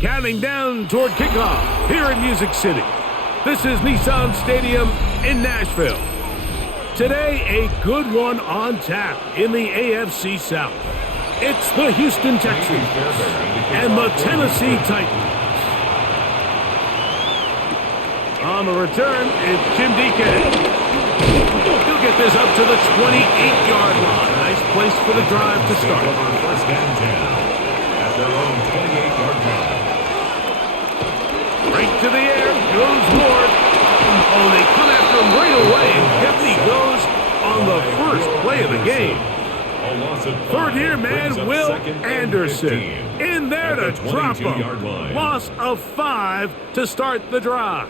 Counting down toward kickoff here in Music City. This is Nissan Stadium in Nashville. Today, a good one on tap in the AFC South. It's the Houston Texans and the Tennessee Titans. On the return, it's Jim Deacon. He'll get this up to the 28-yard line. Nice place for the drive to start. First and 10 at their own 28-yard line. Right to the air goes Ward. Oh, they come after him right away, and Deputy goes on the first play of the game. Third here, man, Will Anderson in there to drop him. Loss of 5 to start the drive.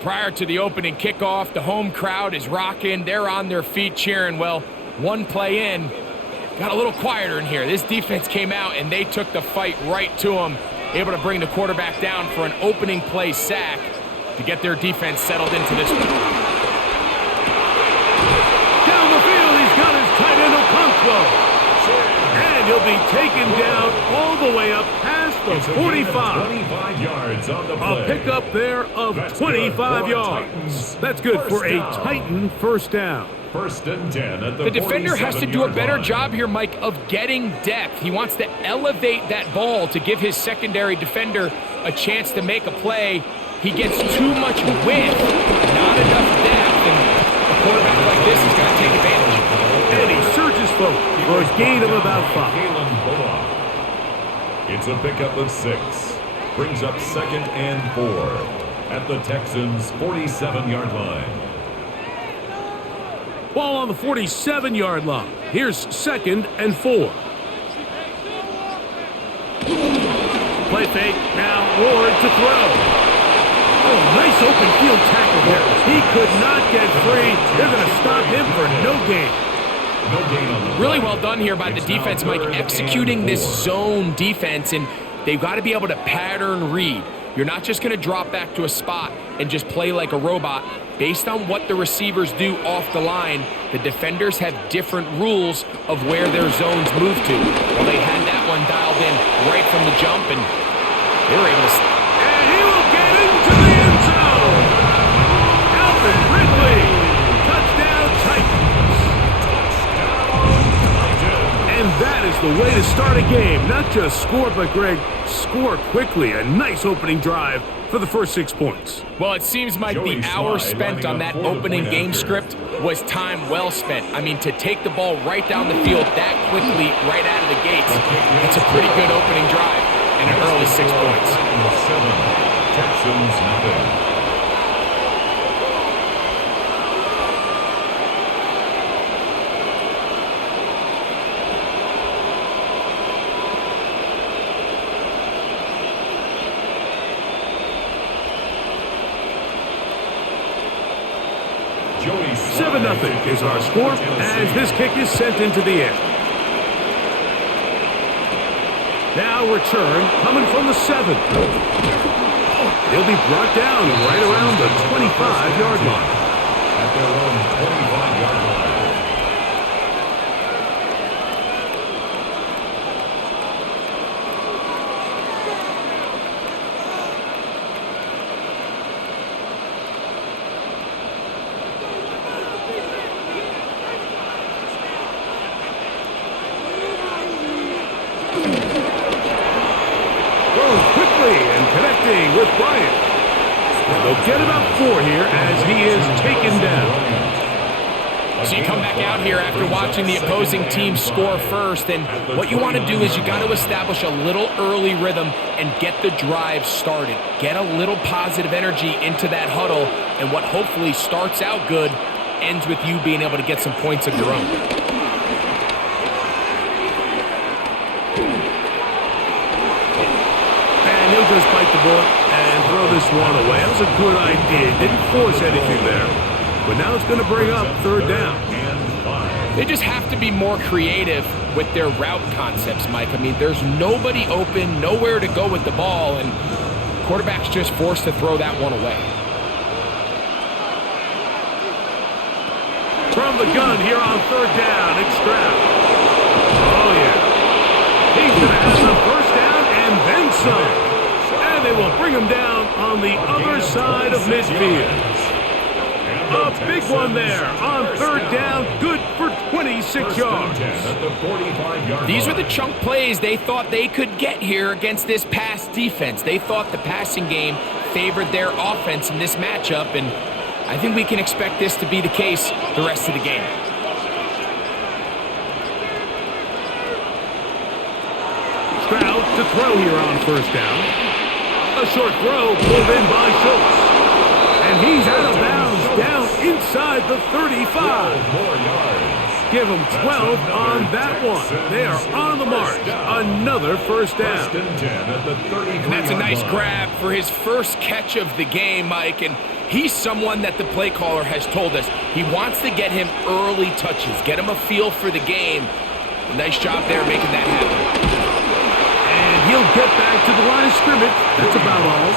Prior to the opening kickoff, the home crowd is rocking. They're on their feet cheering. Well, one play in, got a little quieter in here. This defense came out, and they took the fight right to him, able to bring the quarterback down for an opening play sack to get their defense settled into this one. Down the field, he's got his tight end Okonkwo. And he'll be taken down all the way up past the 45. 25 yards on the play. A pickup there of 25 yards. That's good for a Titan first down. First and 10 at the defender has to do a better job here, Mike, of getting depth. He wants to elevate that ball to give his secondary defender a chance to make a play. He gets too much width, not enough depth, and a quarterback like this is going to take advantage. And he surges forward for a gain of about 5. It's a pickup of 6. Brings up second and 4 at the Texans' 47-yard line. Ball on the 47-yard line. Here's second and 4. Play fake. Now Ward to throw. Oh, nice open field tackle there. He could not get free. They're going to stop him for no gain. Really well done here by the defense, Mike, executing this zone defense, and they've got to be able to pattern read. You're not just going to drop back to a spot and just play like a robot. Based on what the receivers do off the line, the defenders have different rules of where their zones move to. Well, they had that one dialed in right from the jump, and they were able to... And he will get into the end zone! Alvin Ridley! Touchdown Titans! And that is the way to start a game. Not just score, but, Greg, score quickly. A nice opening drive for the first 6 points. Well, it seems like the hour spent on that opening game script was time well spent. I mean, to take the ball right down the field that quickly, right out of the gates, it's a pretty good opening drive and an early 6 points. 7, Texans nothing. Joey 7-0 is our score as this kick is sent into the air. Now return coming from the 7. He'll be brought down right around the 25-yard line. At their own 25-yard line. With Bryant. And they'll get about 4 here as he is taken down. So you come back out here after watching the opposing team score first, and what you want to do is you got to establish a little early rhythm and get the drive started. Get a little positive energy into that huddle, and what hopefully starts out good ends with you being able to get some points of your own. He'll just bite the bullet and throw this one away. That was a good idea. Didn't force anything there. But now it's going to bring up third down. They just have to be more creative with their route concepts, Mike. I mean, there's nobody open, nowhere to go with the ball, and quarterback's just forced to throw that one away. From the gun here on third down, it's Stroud. Oh, yeah. He's going to have the first down and then some. of midfield. A big one there on third down, good for 26 yards. These are the chunk plays they thought they could get here against this pass defense. They thought the passing game favored their offense in this matchup, and I think we can expect this to be the case the rest of the game. Stroud to throw here on first down. A short throw pulled in by Schultz. And he's out of bounds, down inside the 35. Give him 12 on that one. They are on the march. Another first down. And that's a nice grab for his first catch of the game, Mike. And he's someone that the play caller has told us he wants to get him early touches, get him a feel for the game. Nice job there making that happen. He'll get back to the line of scrimmage. That's about all.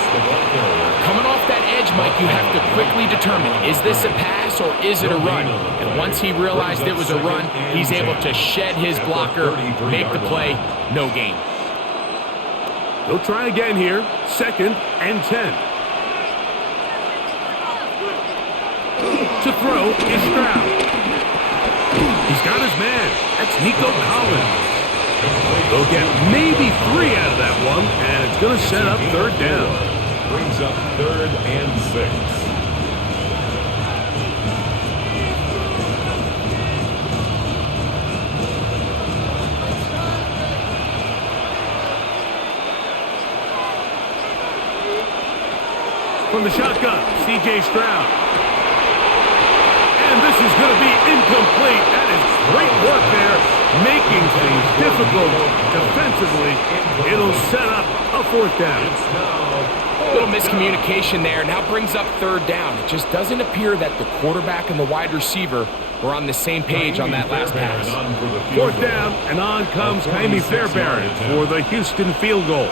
Coming off that edge, Mike, you have to quickly determine, is this a pass or is it a run? And once he realized it was a run, he's able to shed his blocker, make the play, no gain. He'll try again here. 2nd and 10. To throw is Stroud. He's got his man. That's Nico Collins. They'll get maybe 3 out of that one, and it's going to set up third down. Brings up 3rd and 6. From the shotgun, C.J. Stroud. And this is going to be incomplete. That is great work there, making things difficult defensively. It'll set up a 4th down. A little miscommunication there. Now brings up 3rd down. It just doesn't appear that the quarterback and the wide receiver were on the same page on that last pass. 4th down, and on comes Jaime Fairbairn for the Houston field goal.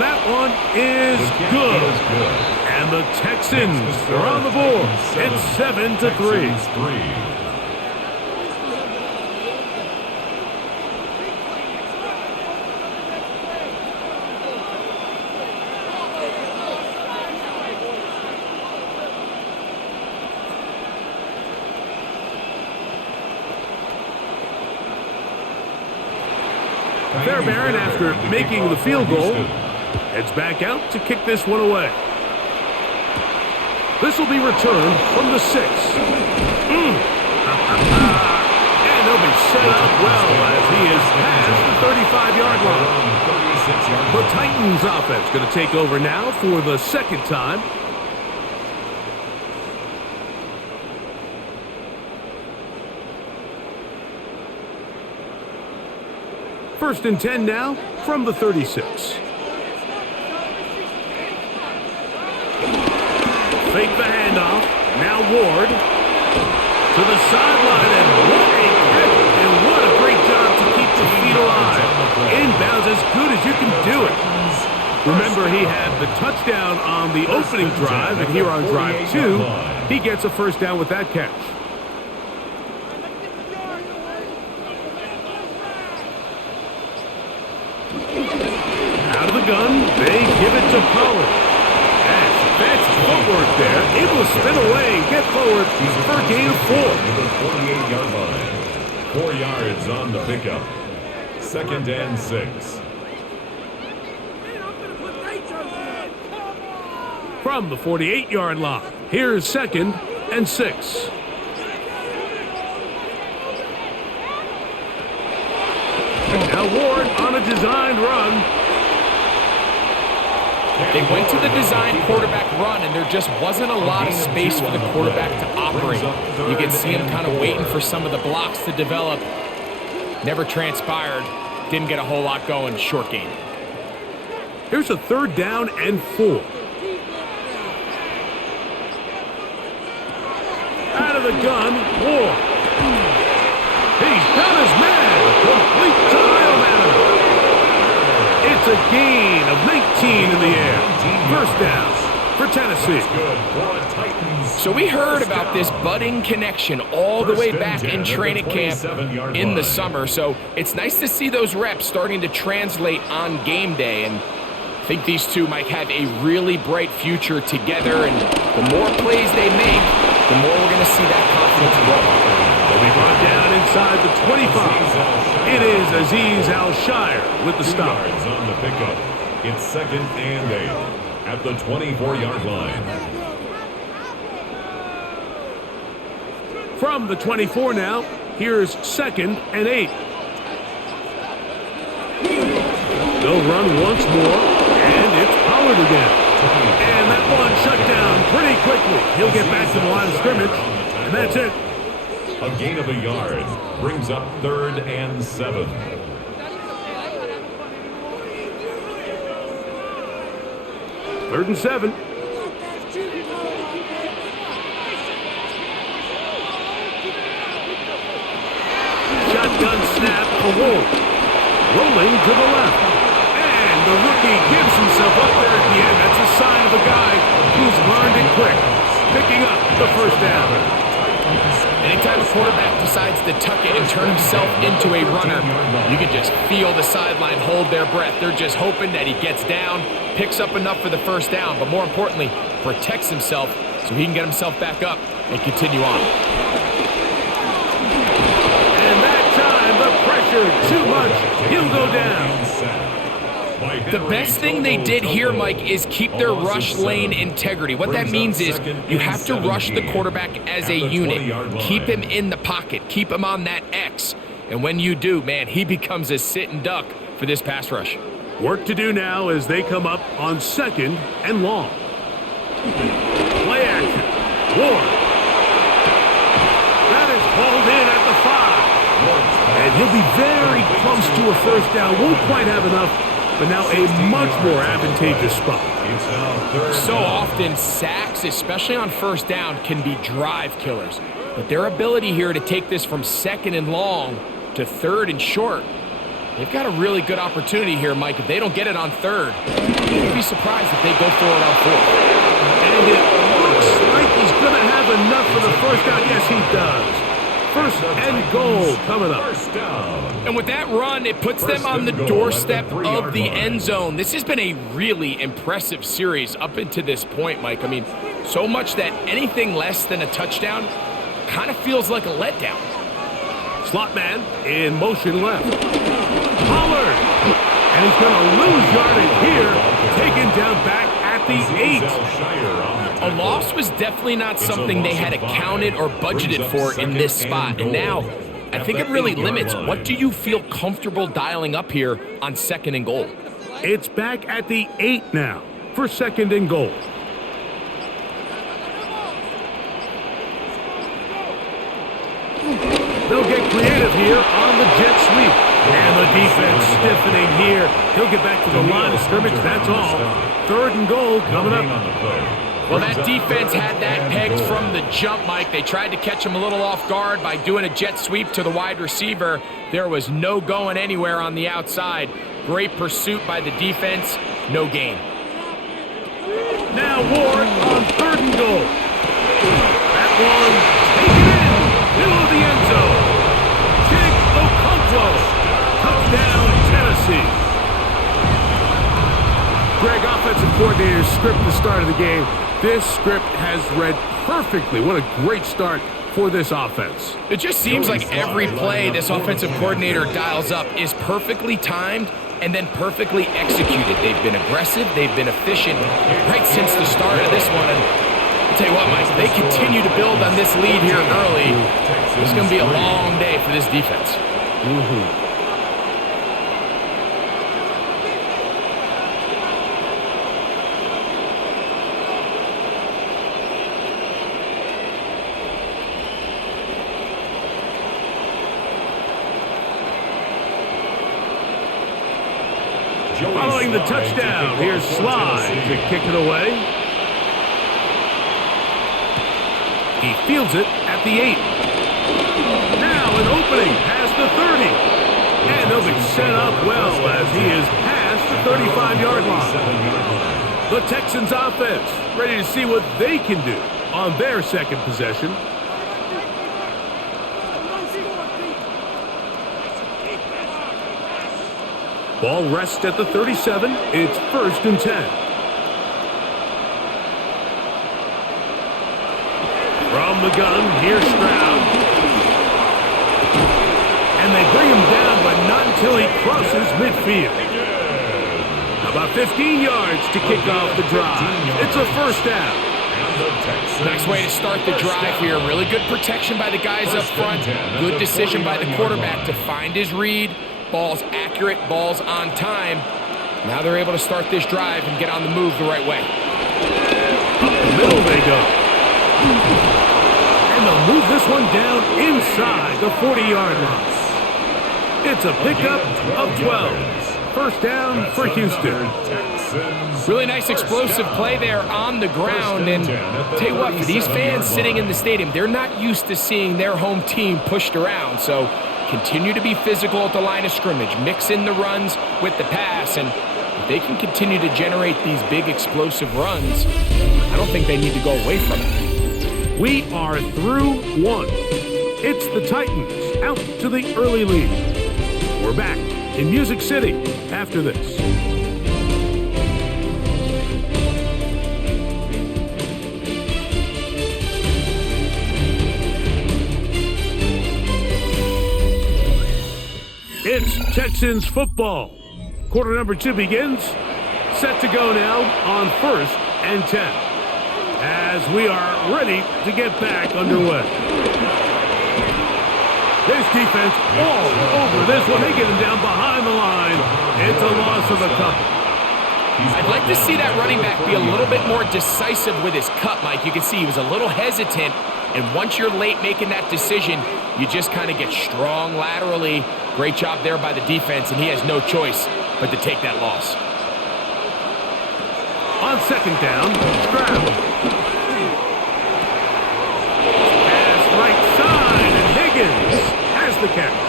That one is good. And the Texans are on the board. It's 7-3. Fairbairn, after making the field goal, heads back out to kick this one away. This will be returned from the 6. And he'll be set up well as he is past the 35-yard line. The Titans offense going to take over now for the 2nd time. First and 10 now from the 36. Fake the handoff. Now Ward to the sideline, and what a catch, and what a great job to keep the feet alive. Inbounds as good as you can do it. Remember, he had the touchdown on the opening drive, and here on drive 2, he gets a first down with that catch. Out of the gun, they give it to Pollard. That's footwork there. Able to spin away and get forward for a gain of 4. 48-yard line. 4 yards on the pickup. 2nd and 6. From the 48-yard line, here's 2nd and 6. Now Ward on a designed run. They went to the designed quarterback run, and there just wasn't a lot of space for the quarterback to operate. You could see him kind of waiting for some of the blocks to develop. Never transpired. Didn't get a whole lot going. Short game. Here's a 3rd down and 4. Out of the gun, Ward. He's got his man. Complete to Mailman. It's a gain of 19 in the air. First down for Tennessee. So we heard about this budding connection all the way back in training camp in the summer. So it's nice to see those reps starting to translate on game day. And I think these two might have a really bright future together, and the more plays they make, the more we're going to see that confidence grow. They'll be brought down inside the 25. It is Azeez Al-Shire with the stop. On the pickup. It's 2nd and 8 at the 24-yard line. From the 24 now, here's 2nd and 8. They'll run once more, and it's Pollard again. And that one shut down pretty quickly. He'll get back to the line of scrimmage, and that's it. A gain of a yard brings up 3rd and 7. Third and 7. Shotgun snap for Ward. Rolling to the left. And the rookie gives himself up there at the end. That's a sign of a guy who's learned it quick. Picking up the first down. Anytime a quarterback decides to tuck it and turn himself into a runner, you can just feel the sideline hold their breath. They're just hoping that he gets down, picks up enough for the first down, but more importantly, protects himself so he can get himself back up and continue on. And that time, the pressure, too much. He'll go down. The best thing they did here, Mike, is keep their rush lane integrity. What that means is you have to rush the quarterback as a unit. Keep him in the pocket. Keep him on that X. And when you do, man, he becomes a sitting duck for this pass rush. Work to do now as they come up on 2nd and long. Play action. Ward. That is hauled in at the 5. And he'll be very close to a first down. Won't quite have enough, but now a much more advantageous spot. So often, sacks, especially on first down, can be drive killers. But their ability here to take this from 2nd and long to 3rd and short, they've got a really good opportunity here, Mike. If they don't get it on 3rd, you'd be surprised if they go for it on 4th. And it looks like he's going to have enough for the first down. Yes, he does. First and goal coming up. And with that run, it puts them on the doorstep of the end zone. This has been a really impressive series up into this point, Mike. I mean, so much that anything less than a touchdown kind of feels like a letdown. Slot man in motion left. Pollard. And he's going to lose yardage here. Taken down back at the 8. A loss was definitely not something they had accounted or budgeted for in this spot. And now, I think it really limits what do you feel comfortable dialing up here on 2nd and goal. It's back at the 8 now for 2nd and goal. They'll get creative here on the jet sweep. And the defense stiffening here. He'll get back to the line of scrimmage, that's all. 3rd and goal coming up. Well, that defense had that pegged from the jump, Mike. They tried to catch him a little off guard by doing a jet sweep to the wide receiver. There was no going anywhere on the outside. Great pursuit by the defense, no gain. Now Ward on 3rd and goal. That one taken in, middle of the end zone. Jake Okonkwo, touchdown Tennessee. Greg, offensive coordinator's script at the start of the game. This script has read perfectly. What a great start for this offense. It just seems like every play this offensive coordinator dials up is perfectly timed and then perfectly executed. They've been aggressive, they've been efficient right since the start of this one. And I'll tell you what, Mike, they continue to build on this lead here early. It's going to be a long day for this defense. Following the touchdown, here's Slide to kick it away. He fields it at the 8. Now an opening past the 30. And they'll be set up well as he is past the 35-yard line. The Texans offense ready to see what they can do on their second possession. Ball rests at the 37. It's 1st and 10. From the gun, here's Stroud. And they bring him down, but not until he crosses midfield. About 15 yards to kick off the drive. It's a 1st down. Nice way to start the drive here. Really good protection by the guys up front. Good decision by the quarterback to find his read. Ball's accurate, ball's on time. Now they're able to start this drive and get on the move the right way. Up the middle they go. And they'll move this one down inside the 40-yard line. It's a pickup of 12. 1st down for Houston. Really nice explosive play there on the ground. And tell you what, for these fans sitting in the stadium, they're not used to seeing their home team pushed around. So continue to be physical at the line of scrimmage. Mix in the runs with the pass. And if they can continue to generate these big explosive runs, I don't think they need to go away from it. We are through 1. It's the Titans out to the early lead. We're back in Music City after this. It's Texans football. Quarter number 2 begins. Set to go now on 1st and 10. As we are ready to get back underway. This defense all over this one. They get him down behind the line. It's a loss of a couple. I'd like to see that running back be a little bit more decisive with his cut, Mike. You can see he was a little hesitant, and once you're late making that decision, you just kind of get strong laterally. Great job there by the defense, and he has no choice but to take that loss. On 2nd down, Stroud. Pass right side, and Higgins has the catch.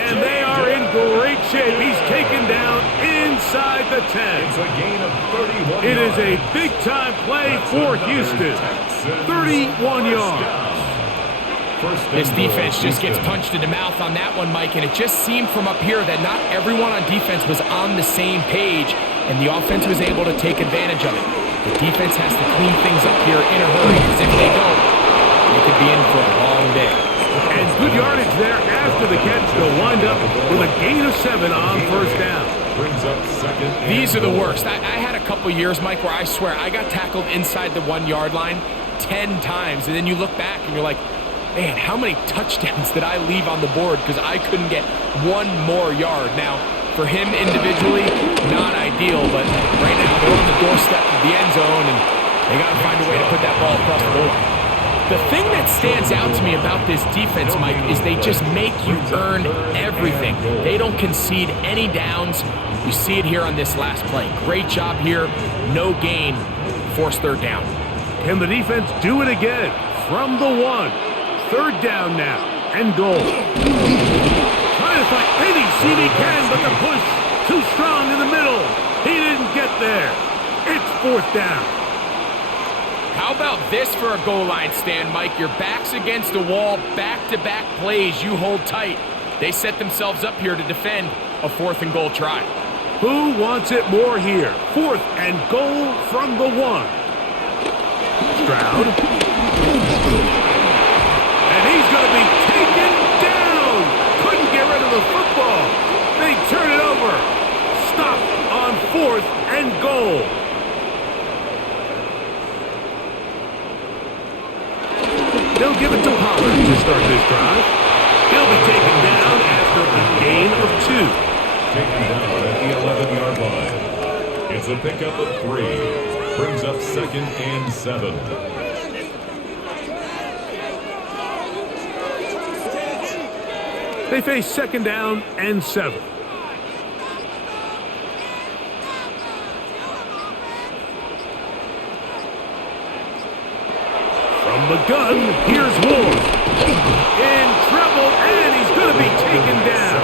And they are in great shape. He's taken down inside the 10. It's a gain of 31 It is a big-time play for Houston. 31 yards. This defense just gets punched in the mouth on that one, Mike, and it just seemed from up here that not everyone on defense was on the same page, and the offense was able to take advantage of it. The defense has to clean things up here in a hurry, because if they don't, they could be in for a long day. And good yardage there after the catch to wind up with a gain of 7 on 1st down. Brings up 2nd. These are the worst. I had a couple years, Mike, where I swear I got tackled inside the 1-yard line 10 times, and then you look back and you're like, man, how many touchdowns did I leave on the board because I couldn't get one more yard? Now, for him individually, not ideal, but right now they're on the doorstep of the end zone, and they got to find a way to put that ball across the goal line. The thing that stands out to me about this defense, Mike, is they just make you earn everything. They don't concede any downs. You see it here on this last play. Great job here. No gain. Forced 3rd down. Can the defense do it again? From the 1. 3rd down now, and goal. Trying to find any seam he can, but the push too strong in the middle. He didn't get there. It's 4th down. How about this for a goal line stand, Mike? Your back's against the wall, back-to-back plays. You hold tight. They set themselves up here to defend a 4th and goal try. Who wants it more here? 4th and goal from the 1. Stroud. He's going to be taken down. Couldn't get rid of the football. They turn it over. Stop on 4th and goal. They'll give it to Pollard to start this drive. He'll be taken down after a gain of 2. Taken down at the 11-yard line. It's a pickup of 3. Brings up 2nd and 7. They face 2nd down and 7. From the gun, here's Ward. In trouble, and he's going to be taken down.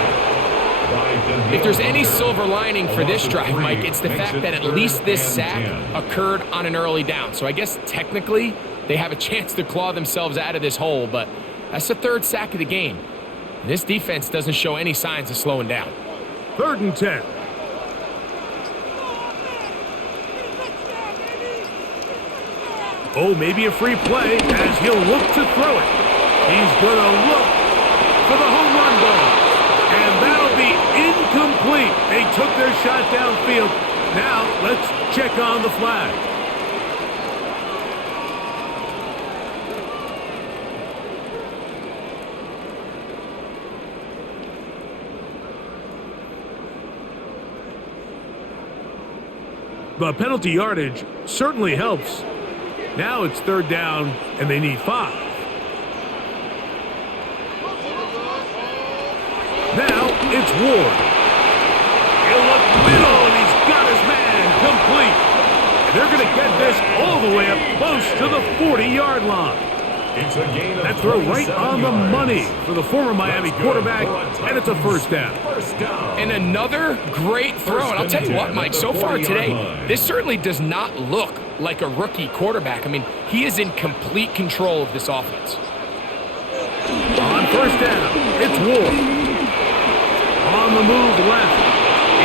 If there's any silver lining for this drive, Mike, it's the fact that at least this sack occurred on an early down. So I guess technically they have a chance to claw themselves out of this hole, but that's the 3rd sack of the game. This defense doesn't show any signs of slowing down. 3rd and 10. Oh, maybe a free play as he'll look to throw it. He's going to look for the home run ball. And that'll be incomplete. They took their shot downfield. Now, let's check on the flag. The penalty yardage certainly helps. Now it's 3rd down, and they need 5. Now it's Ward. He'll look middle, and he's got his man complete. And they're going to get this all the way up close to the 40-yard line. It's a gain of That throw right on the yards. money for the former Miami quarterback, and it's a 1st down. And another great throw. And I'll tell you what, Mike, so far today, this certainly does not look like a rookie quarterback. I mean, he is in complete control of this offense. On 1st down, it's Ward. On the move left.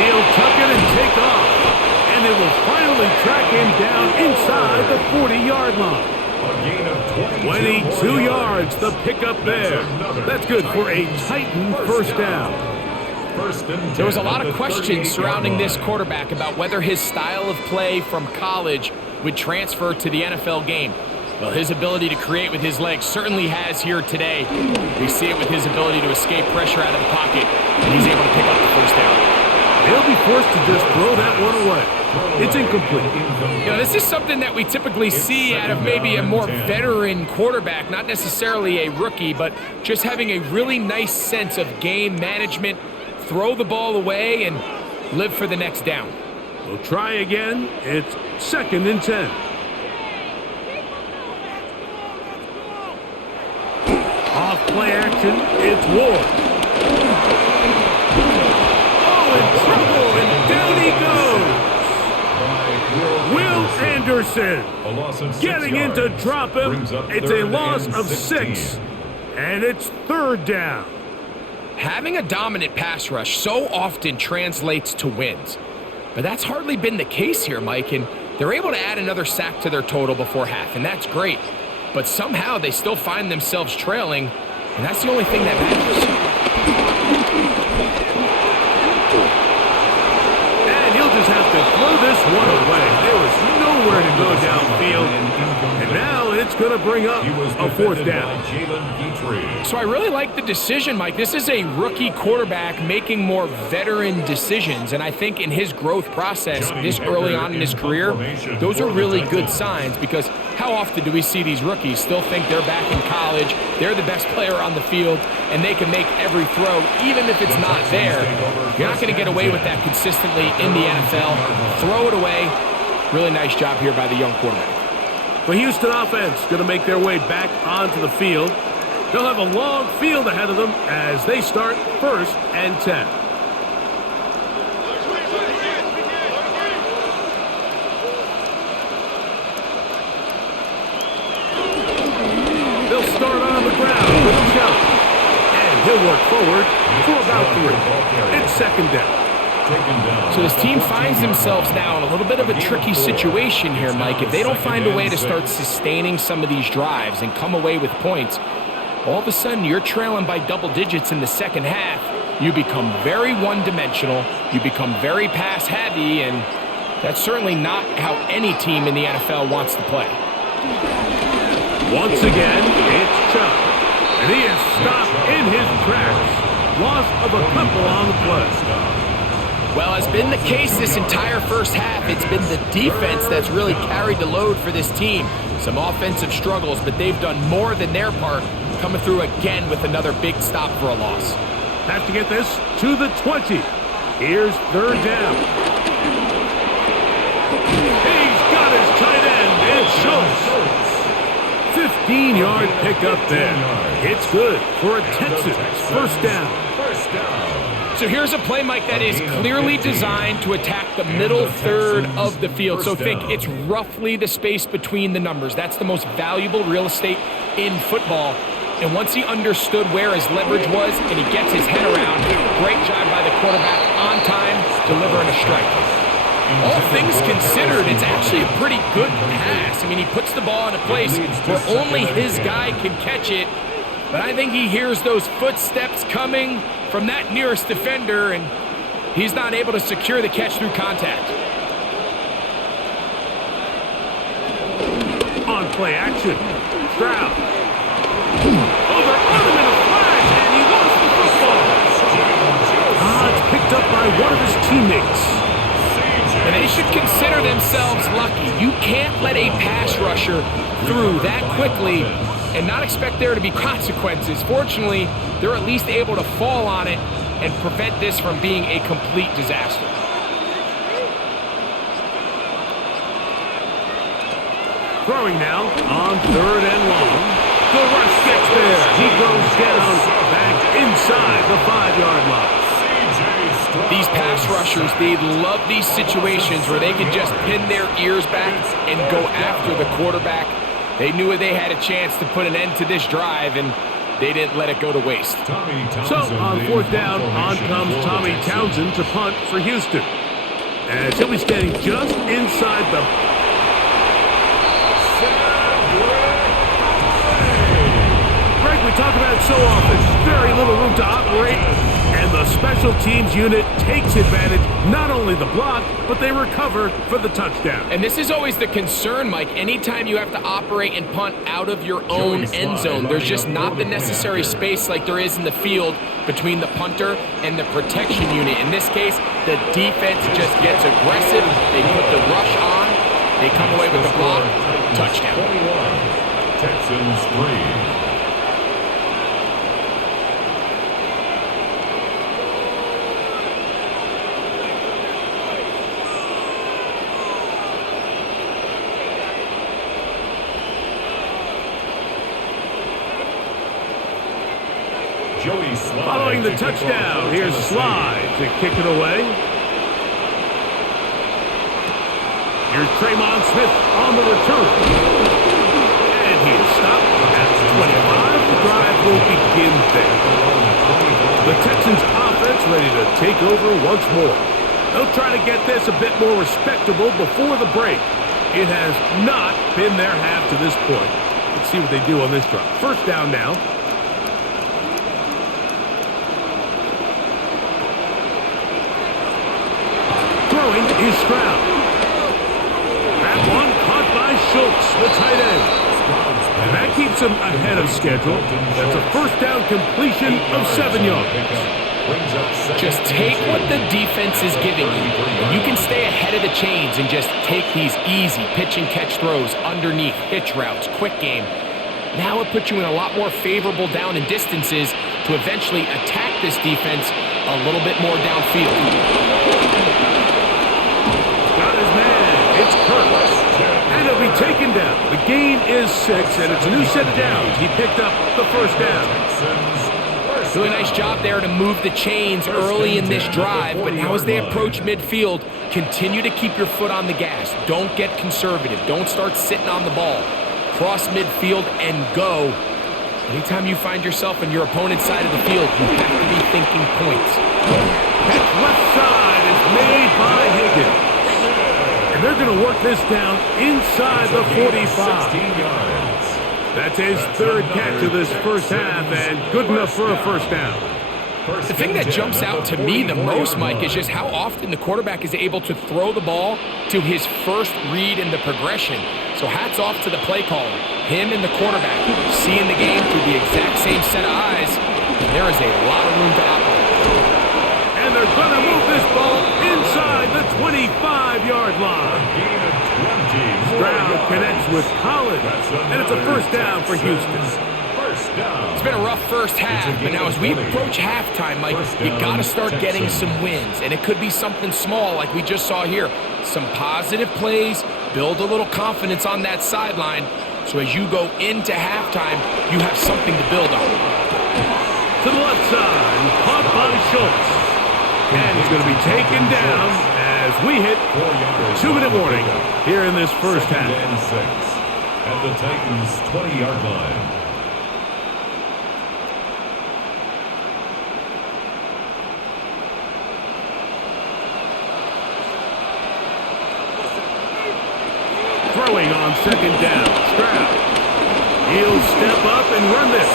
He'll tuck it and take off. And they will finally track him down inside the 40-yard line. A gain of 22 yards, the pickup there. That's good for a Titan 1st down. There was a lot of questions surrounding this quarterback about whether his style of play from college would transfer to the NFL game. Well, his ability to create with his legs certainly has here today. We see it with his ability to escape pressure out of the pocket, and he's able to pick up the 1st down. He'll be forced to just throw that one away. It's incomplete. You know, this is something that we typically see out of maybe a more veteran quarterback, not necessarily a rookie, but just having a really nice sense of game management, throw the ball away, and live for the next down. We'll try again. It's 2nd and 10. Off play action, it's Ward. Oh, in trouble, and down he goes. Will Anderson getting in to drop him. It's a loss of 6, and it's 3rd down. Having a dominant pass rush so often translates to wins. But that's hardly been the case here, Mike, and they're able to add another sack to their total before half, and that's great. But somehow they still find themselves trailing, and that's the only thing that matters. And he'll just have to throw this one away. There was nowhere to go downfield, and now it's going to bring up a 4th down. So I really like the decision, Mike. This is a rookie quarterback making more veteran decisions, and I think in his growth process this early on in his career, those are really good signs, because how often do we see these rookies still think they're back in college, they're the best player on the field, and they can make every throw, even if it's not there. You're not going to get away with that consistently in the NFL. Throw it away. Really nice job here by the young quarterback. The Houston offense going to make their way back onto the field. They'll have a long field ahead of them as they start 1st and 10. They'll start on the ground with Chubb. And he'll work forward for about 3. It's 2nd down. So this team finds themselves now in a little bit of a tricky situation here, Mike. If they don't find a way to start sustaining some of these drives and come away with points, all of a sudden you're trailing by double digits in the 2nd half. You become very one-dimensional. You become very pass-heavy, and that's certainly not how any team in the NFL wants to play. Once again, it's Chubb. And he is stopped in his tracks. Loss of a couple on the play. Well, as been the case this entire 1st half, it's been the defense that's really carried the load for this team. Some offensive struggles, but they've done more than their part, coming through again with another big stop for a loss. Have to get this to the 20. Here's 3rd down. He's got his tight end, and Schultz. 15-yard pickup there. It's good for a Texans 1st down. So here's a play, Mike, that is clearly designed to attack the middle 3rd of the field. So think it's roughly the space between the numbers. That's the most valuable real estate in football. And once he understood where his leverage was and he gets his head around, great job by the quarterback on time, delivering a strike. All things considered, it's actually a pretty good pass. I mean, he puts the ball in a place where only his guy can catch it. But I think he hears those footsteps coming from that nearest defender, and he's not able to secure the catch through contact. On play action, Stroud. Over on him in a flash, and he lost the football. It's picked up by one of his teammates. And they should consider themselves lucky. You can't let a pass rusher through that quickly and not expect there to be consequences. Fortunately, they're at least able to fall on it and prevent this from being a complete disaster. Throwing now on 3rd and long. The rush gets there. He goes down back inside the 5-yard line. These pass rushers, they love these situations where they can just pin their ears back and go after the quarterback. They knew they had a chance to put an end to this drive, and they didn't let it go to waste. So on 4th down, on comes Tommy Townsend to punt for Houston. As he'll be standing just inside the... Greg, we talk about it so often. Very little room to operate. And the special teams unit takes advantage, not only the block, but they recover for the touchdown. And this is always the concern, Mike. Anytime you have to operate and punt out of your own end zone, there's just not the necessary space like there is in the field between the punter and the protection unit. In this case, the defense just gets aggressive. They put the rush on. They come away with the block. Touchdown. 21, Texans 3. Following the touchdown, here's Slide to kick it away. Here's Tremon Smith on the return. And he is stopped at 25. The drive will begin there. The Texans offense ready to take over once more. They'll try to get this a bit more respectable before the break. It has not been their half to this point. Let's see what they do on this drive. 1st down now. Is Stroud. That one caught by Schultz, the tight end. And that keeps him ahead of schedule. That's a 1st down completion of 7 yards. Just take what the defense is giving you. You can stay ahead of the chains and just take these easy pitch and catch throws underneath, hitch routes, quick game. Now it puts you in a lot more favorable down and distances to eventually attack this defense a little bit more downfield. It's Kirk. And he'll be taken down. The gain is 6, and it's a new set of downs. He picked up the 1st down. Really nice job there to move the chains early in this drive, but now as they approach midfield, continue to keep your foot on the gas. Don't get conservative. Don't start sitting on the ball. Cross midfield and go. Anytime you find yourself on your opponent's side of the field, you have to be thinking points. That left side is made by Higgins. And they're going to work this down inside the 45. That's his 3rd catch of this 1st half, and good enough for a 1st down. The thing that jumps out to me the most, Mike, is just how often the quarterback is able to throw the ball to his first read in the progression. So hats off to the play caller. Him and the quarterback seeing the game through the exact same set of eyes. There is a lot of room to operate. And they're going to move this ball inside the 25-yard line. Stroud connects with Collins, and it's a 1st down for Houston. It's been a rough 1st half, but now as we approach halftime, Mike, you got to start getting some wins, and it could be something small like we just saw here. Some positive plays, build a little confidence on that sideline, so as you go into halftime, you have something to build on. To the left side, caught by Schultz. And he's going to be taken down as we hit 2-minute warning here in this 1st half. At the Titans' 20-yard line. Throwing on second down. Stroud. He'll step up and run this.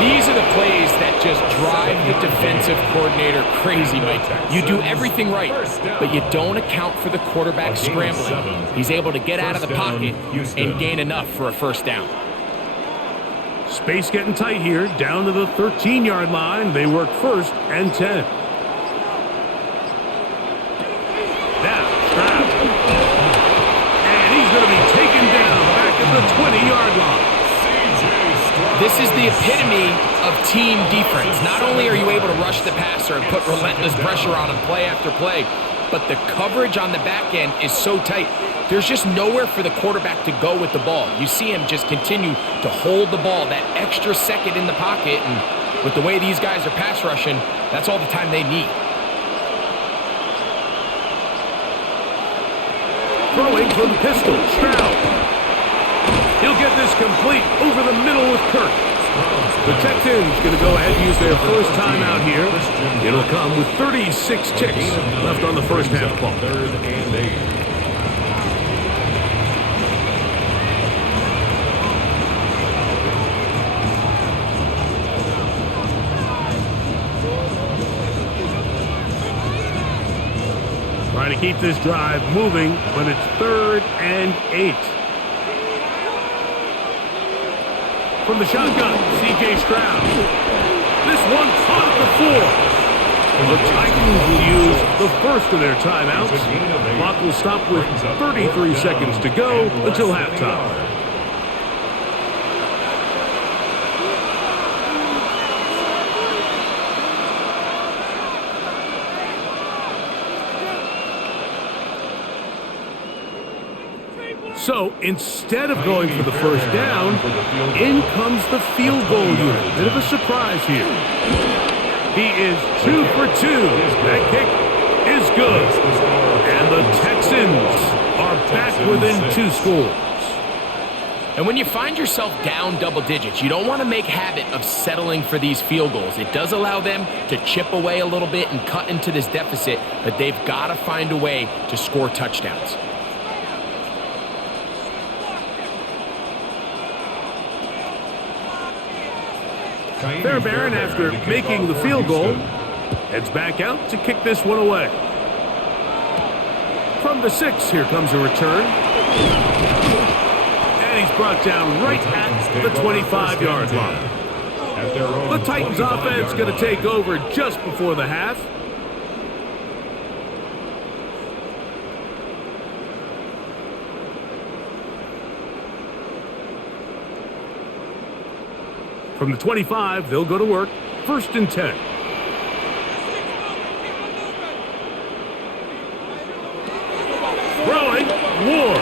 These are the plays that just drive the defensive coordinator crazy, Mike. You do everything right, but you don't account for the quarterback scrambling. He's able to get out of the pocket and gain enough for a first down. Space getting tight here, down to the 13-yard line. They work first and 10. Now, Stroud. And he's going to be taken down back at the 20-yard line. This is the epitome of team defense. Not only are you able to rush the passer and put relentless pressure on him play after play, but the coverage on the back end is so tight. There's just nowhere for the quarterback to go with the ball. You see him just continue to hold the ball that extra second in the pocket, and with the way these guys are pass rushing, that's all the time they need. Throwing from the pistol, Stroud. He'll get this complete over the middle with Kirk. The Texans going to go ahead and use their first timeout here. It'll come with 36 ticks left on the first half clock. 3rd and 8. Trying to keep this drive moving, but it's 3rd and 8. From the shotgun, C.J. Stroud. This one caught at the 4. The Titans will use the first of their timeouts. The clock will stop with 33 seconds to go until halftime. So, instead of going for the first down, in comes the field goal unit. Bit of a surprise here. He is 2 for 2. That kick is good. And the Texans are back within 2 scores. And when you find yourself down double digits, you don't want to make habit of settling for these field goals. It does allow them to chip away a little bit and cut into this deficit, but they've got to find a way to score touchdowns. Fairbairn, after making the field goal, heads back out to kick this one away. From the 6, here comes a return. And he's brought down right at the 25-yard line. The Titans offense going to take over just before the half. From the 25, they'll go to work. 1st and 10. Throwing, Ward.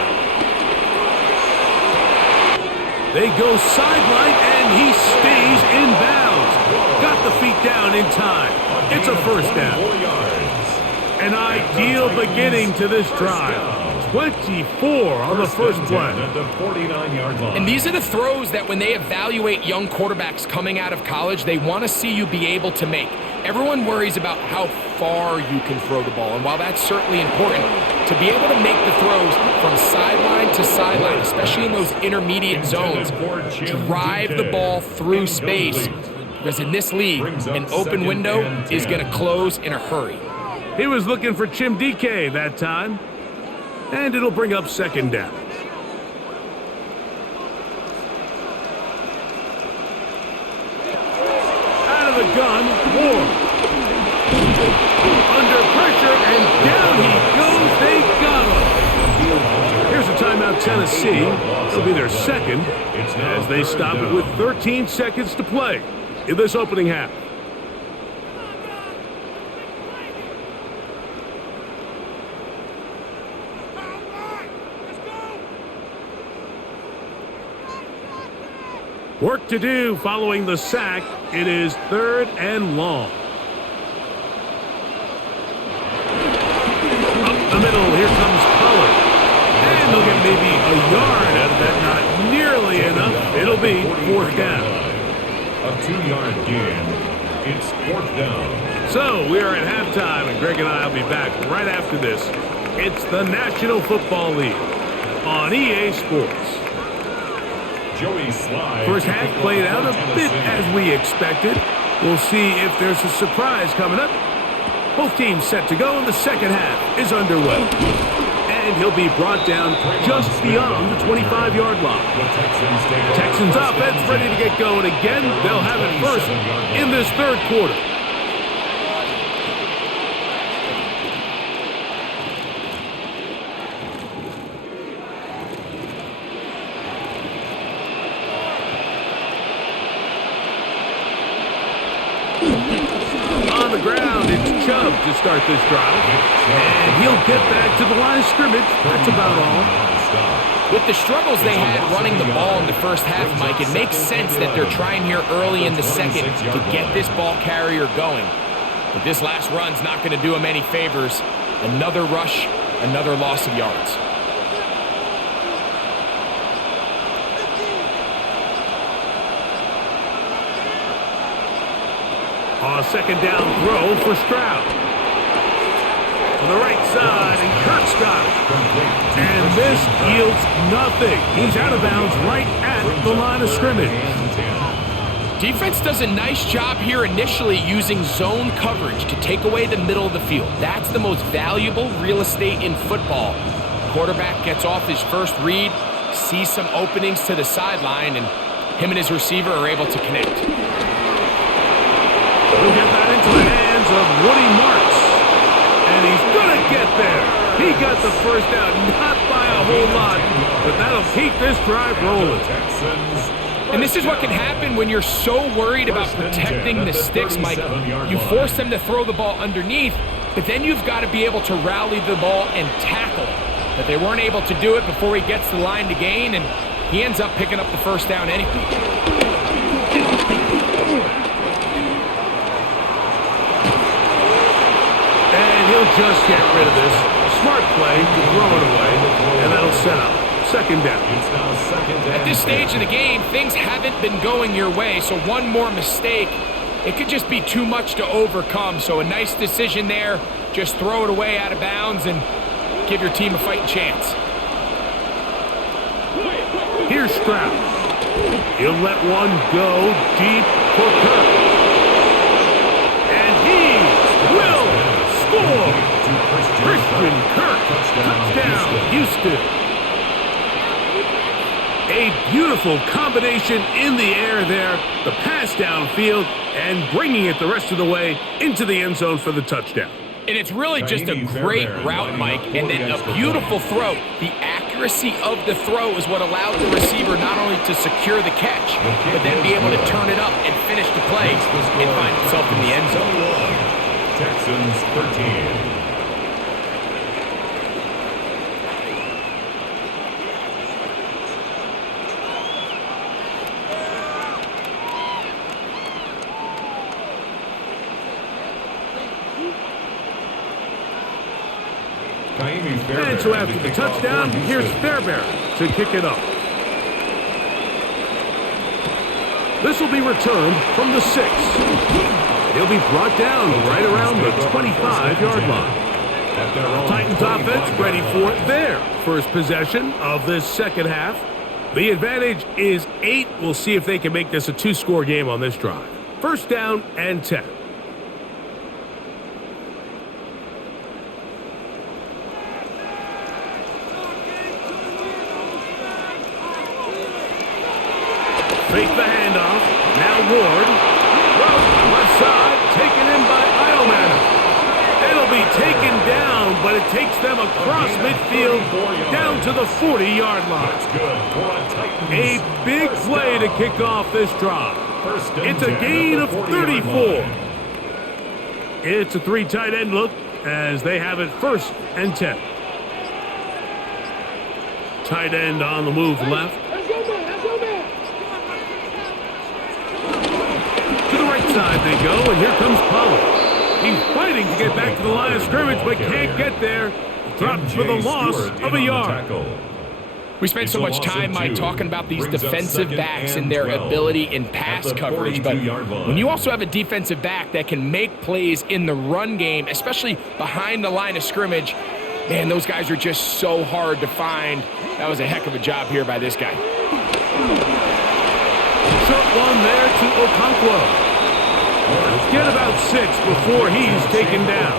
They go sideline, and he stays in bounds. Got the feet down in time. It's a first down. An ideal beginning to this drive. 24 on the first play. And these are the throws that when they evaluate young quarterbacks coming out of college, they want to see you be able to make. Everyone worries about how far you can throw the ball, and while that's certainly important, to be able to make the throws from sideline to sideline, especially in those intermediate zones, drive the ball through space, because in this league, an open window is going to close in a hurry. He was looking for Chim DK that time. And it'll bring up second down. Out of the gun, Ward. Under pressure, and down he goes. They got him. Here's a timeout, Tennessee. It'll be their second as they stop it with 13 seconds to play in this opening half. Work to do following the sack. It is 3rd and long. Up the middle, here comes Pollard. And they'll get maybe a yard out of that. Not nearly enough. It'll be 4th down. A 2-yard gain. It's 4th down. So we are at halftime, and Greg and I will be back right after this It's the National Football League on EA Sports. Joey Slide. First half played out a bit as we expected. We'll see if there's a surprise coming up. Both teams set to go, and the second half is underway. And he'll be brought down just beyond the 25-yard line. Texans offense ready to get going again. They'll have it first in this third quarter. On the ground, it's Chubb to start this drive. And he'll get back to the line of scrimmage. That's about all. With the struggles they had running the ball in the first half, Mike, it makes sense that they're trying here early in the second to get this ball carrier going. But this last run's not going to do him any favors. Another rush, another loss of yards. On a second down throw for Stroud. To the right side, and Kirk's got it. And this yields nothing. He's out of bounds right at the line of scrimmage. Defense does a nice job here initially using zone coverage to take away the middle of the field. That's the most valuable real estate in football. Quarterback gets off his first read, sees some openings to the sideline, and him and his receiver are able to connect. We'll get that into the hands of Woody Marks. And he's going to get there. He got the first out, not by a whole lot, but that'll keep this drive rolling. And this is what can happen when you're so worried about protecting the sticks, Mike. You force them to throw the ball underneath, but then you've got to be able to rally the ball and tackle. But they weren't able to do it before he gets the line to gain, and he ends up picking up the first down anyway. He'll just get rid of this. Smart play to throw it away, and that'll set up second down. At this stage of the game, things haven't been going your way, so one more mistake, it could just be too much to overcome. So a nice decision there. Just throw it away out of bounds and give your team a fighting chance. Here's Stroud. He'll let one go deep for Kirk. And he will score! Christian Kirk, touchdown, Houston. A beautiful combination in the air there, the pass downfield, and bringing it the rest of the way into the end zone for the touchdown. And it's really just a great route, Mike, and then a beautiful throw. The accuracy of the throw is what allowed the receiver not only to secure the catch, but then be able to turn it up and finish the play and find himself in the end zone. Texans 13. And so after the touchdown, here's Fairbairn to kick it up. This will be returned from the 6. He'll be brought down right around the 25-yard line. Titans offense ready for their first possession of this second half. The advantage is 8. We'll see if they can make this a 2-score game on this drive. First down and 10. Fake the handoff. Now Ward. Left side, taken in by Eilman. It'll be taken down, but it takes them across midfield down to the 40-yard line. A big play to kick off this drive. It's a gain of 34. It's a 3 tight end look as they have it first and 10. Tight end on the move left. Side they go, and here comes Pollard. He's fighting to get back to the line of scrimmage, but can't get there. Drops for the loss of a yard. We spent so much time, Mike, talking about these defensive backs and their ability in pass coverage, but when you also have a defensive back that can make plays in the run game, especially behind the line of scrimmage, Man, those guys are just so hard to find. That was a heck of a job here by this guy. Short one there to Okonkwo. Get about 6 before he's taken down.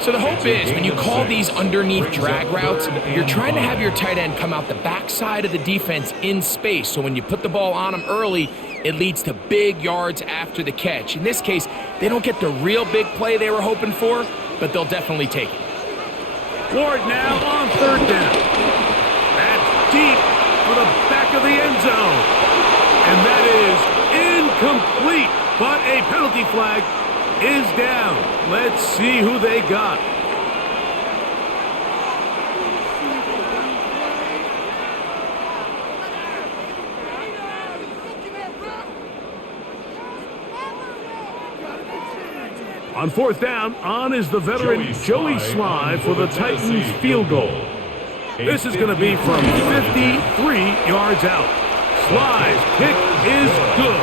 So the hope is when you call these underneath drag routes, you're trying to have your tight end come out the backside of the defense in space. So when you put the ball on him early, it leads to big yards after the catch. In this case, they don't get the real big play they were hoping for, but they'll definitely take it. Ward now on 3rd down. That's deep for the back of the end zone. And that is incomplete, but a penalty flag is down. Let's see who they got. On 4th down, on is the veteran Joey Sly for the Titans field goal. This is going to be from 53 yards out. Sly's kick is good.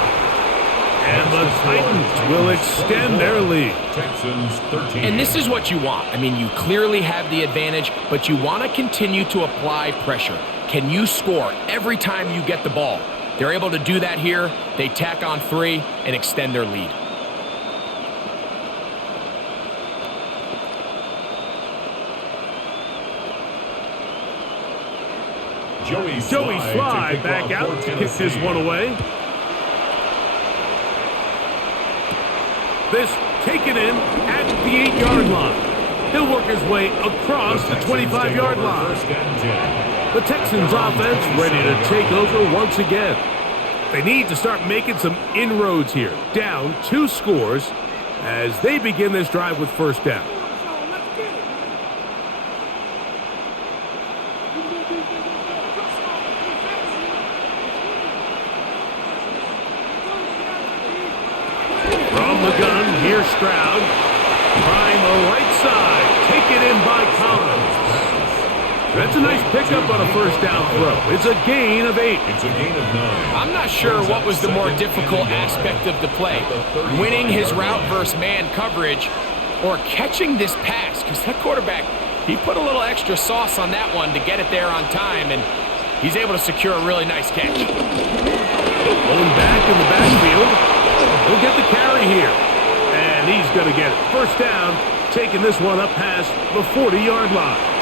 And the Titans will extend their lead. Texans 13. And this is what you want. I mean, you clearly have the advantage, but you want to continue to apply pressure. Can you score every time you get the ball? They're able to do that here. They tack on 3 and extend their lead. Joey Sly back out, kicks this one away. This taken in at the 8-yard line. He'll work his way across the 25-yard line. The Texans offense ready to take over once again. They need to start making some inroads here. Down 2 scores as they begin this drive with 1st down. From the gun, here's Stroud. Trying the right side. Taken in by Collins. That's a nice pickup on a 1st down throw. It's a gain of 8. It's a gain of 9. I'm not sure what was the more difficult aspect of the play. Winning his route versus man coverage or catching this pass. Because that quarterback, he put a little extra sauce on that one to get it there on time. And he's able to secure a really nice catch. Going back in the backfield. He'll get the carry here. And he's going to get it. 1st down, taking this one up past the 40-yard line.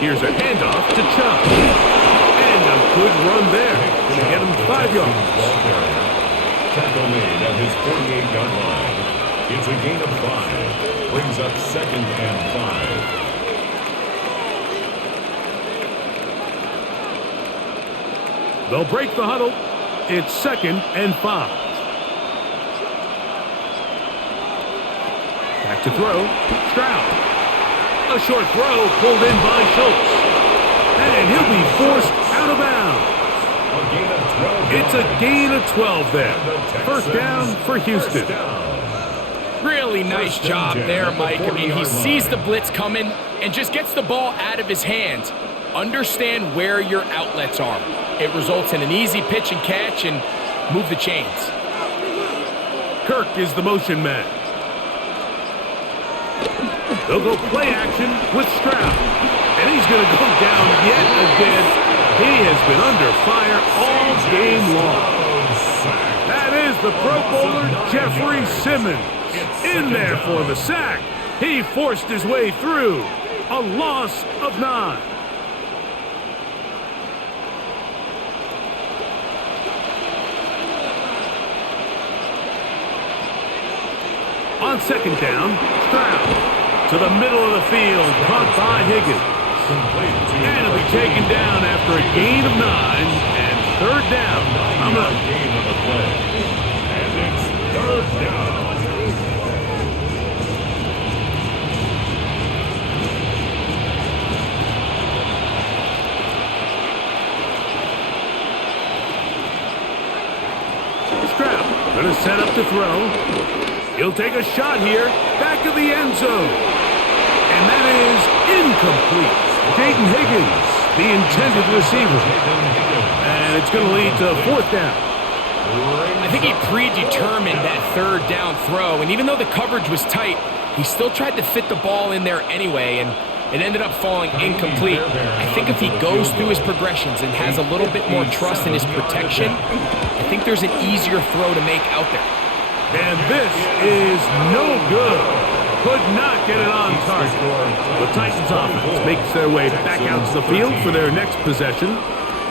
Here's a handoff to Chubb. And a good run there. Going to get him 5 yards. Tackle made at his 48-yard line. It's a gain of 5. Brings up 2nd and 5. They'll break the huddle. It's 2nd and 5. Back to throw. Stroud. A short throw pulled in by Schultz. And he'll be forced out of bounds. It's a gain of 12 there. 1st down for Houston. Really nice job there, Mike. I mean, he sees the blitz coming and just gets the ball out of his hands. Understand where your outlets are. It results in an easy pitch and catch and move the chains. Kirk is the motion man. They'll go play action with Stroud. And he's going to go down yet again. He has been under fire all game long. That is the Pro Bowler, Jeffrey Simmons. In there for the sack. He forced his way through. A loss of 9. On 2nd down, Stroud. To the middle of the field, caught by Higgins. And it'll be taken down after a gain of 9 and 3rd down. I'm a gain of the play. And it's 3rd down. Stroud Gonna set up to throw. He'll take a shot here. Back of the end zone. And that is incomplete. Jaden Higgins, the intended receiver. And it's going to lead to fourth down. I think he predetermined that third down throw, and even though the coverage was tight, he still tried to fit the ball in there anyway, and it ended up falling incomplete. I think if he goes through his progressions and has a little bit more trust in his protection, I think there's an easier throw to make out there. And this is no good. Could not get it on target. The Titans offense makes their way back out to the field for their next possession.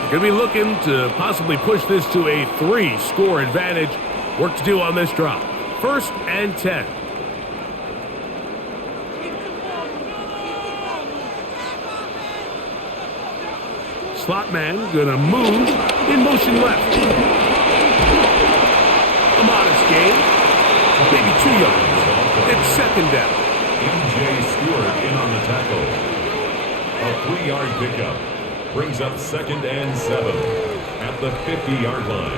Going to be looking to possibly push this to a 3-score advantage. Work to do on this drop. 1st and 10. Slot man going to move in motion left. A modest gain. Maybe 2 yards. It's 2nd down. M.J. Stewart in on the tackle. A 3-yard pickup. Brings up 2nd and 7 at the 50-yard line.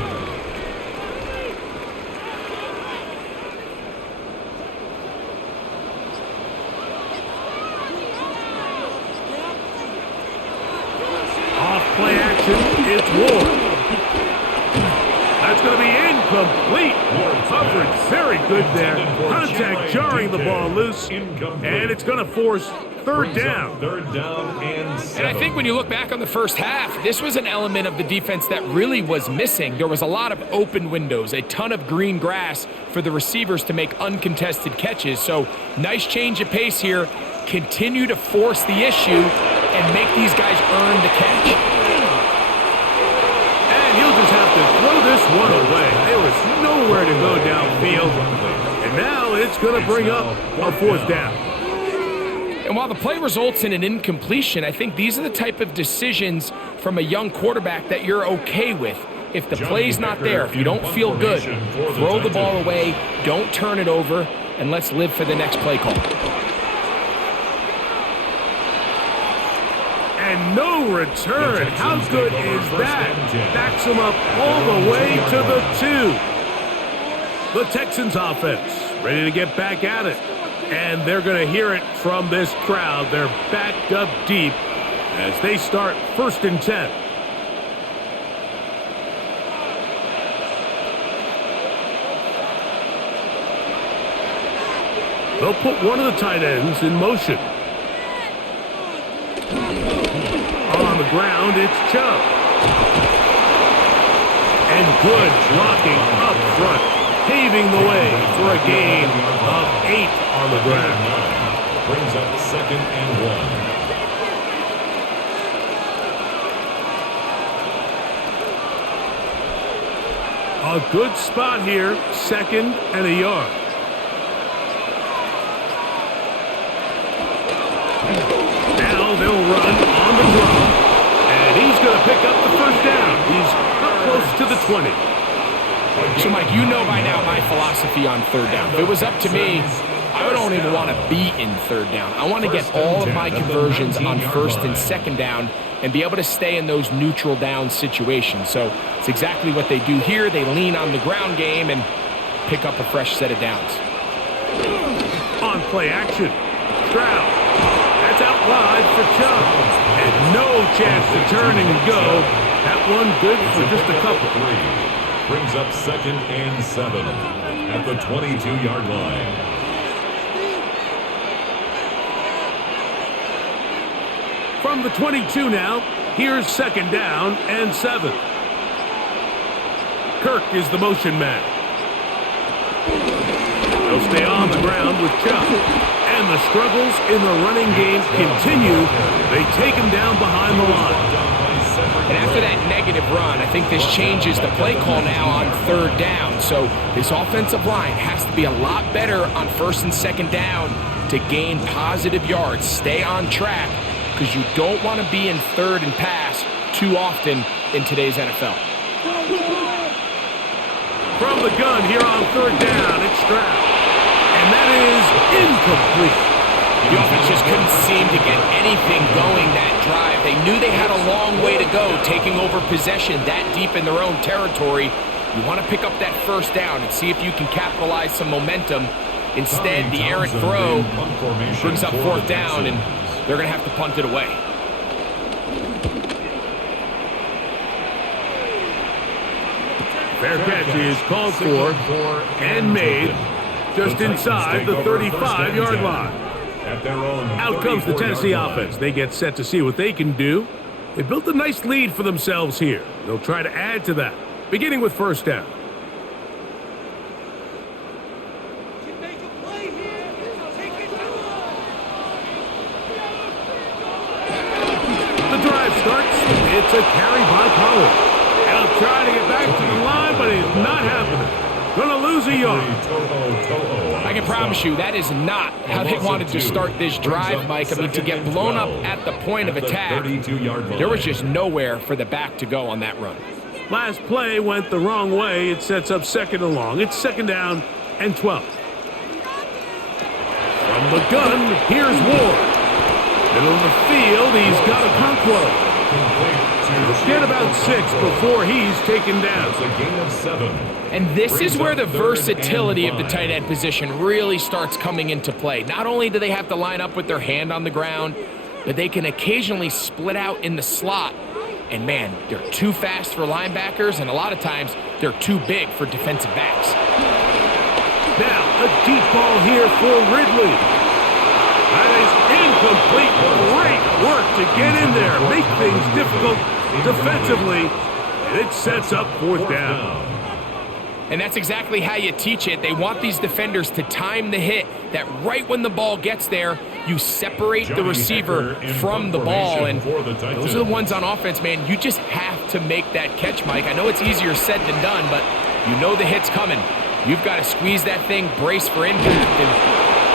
Off play action, it's Ward. That's going to be incomplete. Coverage very good there. Contact jarring the ball loose, and it's going to force 3rd down. 3rd down and 7. And I think when you look back on the first half, this was an element of the defense that really was missing. There was a lot of open windows, a ton of green grass for the receivers to make uncontested catches. So nice change of pace here. Continue to force the issue and make these guys earn the catch. And he'll just have to throw this one away. There was nowhere to go downfield. And now it's going to bring up a 4th down. And while the play results in an incompletion, I think these are the type of decisions from a young quarterback that you're okay with. If the play's not there, if you don't feel good, throw the ball away, don't turn it over, and let's live for the next play call. And no return. How good is that? Backs him up all the way to the 2. The Texans offense ready to get back at it. And they're going to hear it from this crowd. They're backed up deep as they start 1st and 10. They'll put one of the tight ends in motion. On the ground, it's Chubb. And good blocking up front, paving the way for a gain of 8 on the ground. Brings up 2nd and 1. A good spot here, 2nd and a yard. Now they'll run on the draw, and he's going to pick up the 1st down. He's up close to the 20. So, Mike, you know by now my philosophy on 3rd down. If it was up to me, I don't even want to be in 3rd down. I want to get all of my conversions on 1st and 2nd down and be able to stay in those neutral down situations. So it's exactly what they do here. They lean on the ground game and pick up a fresh set of downs. On play action, Stroud. That's out wide for Chubb. And no chance to turn and go. That one good for just a couple. Brings up 2nd and 7 at the 22-yard line. From the 22 now, here's 2nd down and 7. Kirk is the motion man. They'll stay on the ground with Chubb. And the struggles in the running game continue. They take him down behind the line. And after that negative run, I think this changes the play call now on 3rd down. So this offensive line has to be a lot better on 1st and 2nd down to gain positive yards. Stay on track because you don't want to be in 3rd and pass too often in today's NFL. From the gun here on 3rd down, it's Stroud. And that is incomplete. The offense just couldn't seem to get anything going that drive. They knew they had a long way to go, taking over possession that deep in their own territory. You want to pick up that first down and see if you can capitalize some momentum. Instead, the errant throw brings up fourth down, and they're going to have to punt it away. Fair catch is called for and made just inside the 35-yard line. Out comes the Tennessee offense. They get set to see what they can do. They built a nice lead for themselves here. They'll try to add to that, beginning with first down. The drive starts. It's a carry by Collins. He'll try to get back to the line, but it's not happening. Gonna lose a yard. I can promise you that is not how they wanted to start this drive, Mike. I mean, to get blown up at the point of attack, there was just nowhere for the back to go on that run. Last play went the wrong way. It sets up second and long. It's second down and 12. From the gun, here's Ward. Middle of the field, he's got a Conquo. He'll get about 6 before he's taken down. It's a gain of 7. And this is where the versatility of the tight end position really starts coming into play. Not only do they have to line up with their hand on the ground, but they can occasionally split out in the slot. And man, they're too fast for linebackers, and a lot of times they're too big for defensive backs. Now, a deep ball here for Ridley. That is incomplete. Great work to get in there, make things difficult defensively, and it sets up fourth down. And that's exactly how you teach it. They want these defenders to time the hit, that right when the ball gets there, you separate the receiver from the ball. And those are the ones on offense, man. You just have to make that catch, Mike. I know it's easier said than done, but you know the hit's coming. You've got to squeeze that thing, brace for impact, and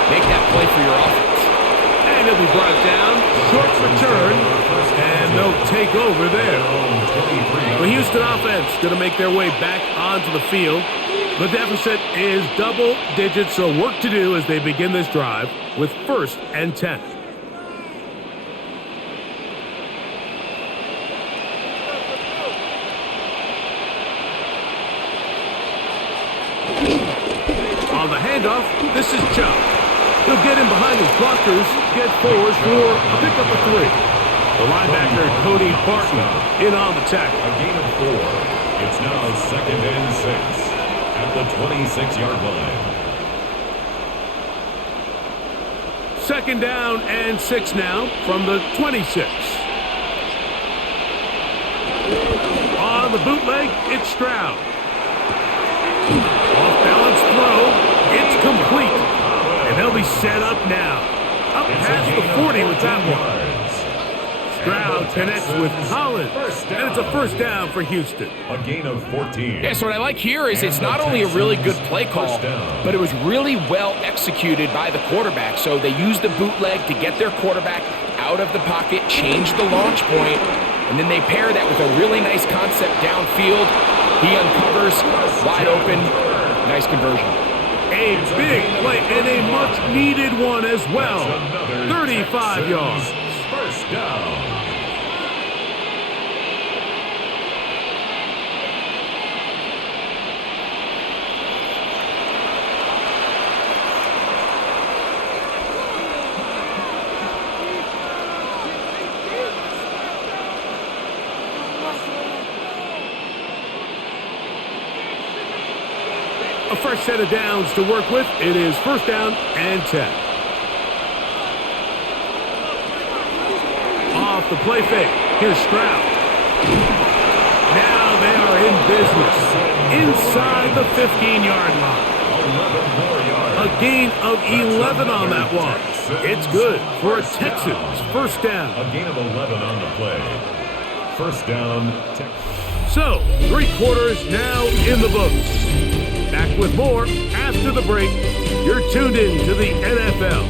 make that play for your offense. And he'll be brought down, short return, and they'll take over there. The Houston offense going to make their way back onto the field. The deficit is double digits, so work to do as they begin this drive with first and 10. On the handoff, this is Chubb. He'll get in behind his blockers, get forward for a pickup of 3. The linebacker, Cody Barton, in on the tackle. A gain of 4. It's now second and 6 at the 26-yard line. Second down and 6 now from the 26. On the bootleg, it's Stroud. Off-balance throw, it's complete. And they'll be set up now. Up past the 40 with that one. Stroud connects with Collins, and it's a first down for Houston. A gain of 14. Yeah, so what I like here is it's not only a really good play call, but it was really well executed by the quarterback. So they used the bootleg to get their quarterback out of the pocket, change the launch point, and then they pair that with a really nice concept downfield. He uncovers, wide open, nice conversion. A big play and a much-needed one as well. 35 yards. First down. A fresh set of downs to work with. It is first down and 10. Off the play fake. Here's Stroud. Now they are in business. Inside the 15-yard line. 11 more yards. A gain of 11 on that one. It's good for a Texans first down. A gain of 11 on the play. First down, Texans. So, 3 quarters now in the books. Back with more after the break. You're tuned in to the NFL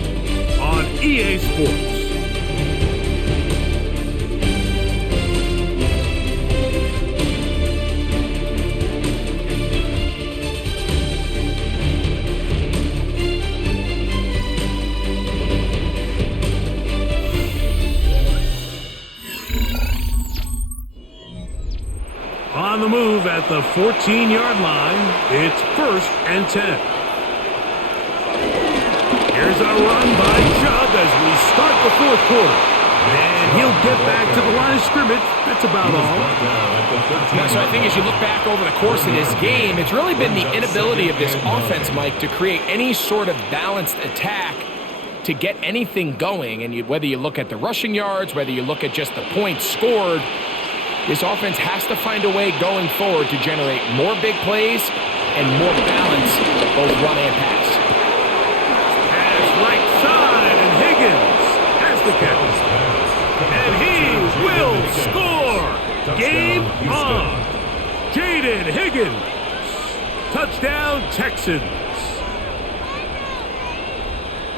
on EA Sports. On the move at the 14-yard line. It's 1st and 10. Here's a run by Chubb as we start the 4th quarter. And he'll get back to the line of scrimmage. That's about all. Yeah, so I think as you look back over the course of this game, it's really been the inability of this offense, Mike, to create any sort of balanced attack to get anything going. And whether you look at the rushing yards, whether you look at just the points scored, this offense has to find a way going forward to generate more big plays and more balance, both run and pass. Pass right side, and Higgins has the catch. And he will score. Game on. Jaden Higgins. Touchdown, Texans.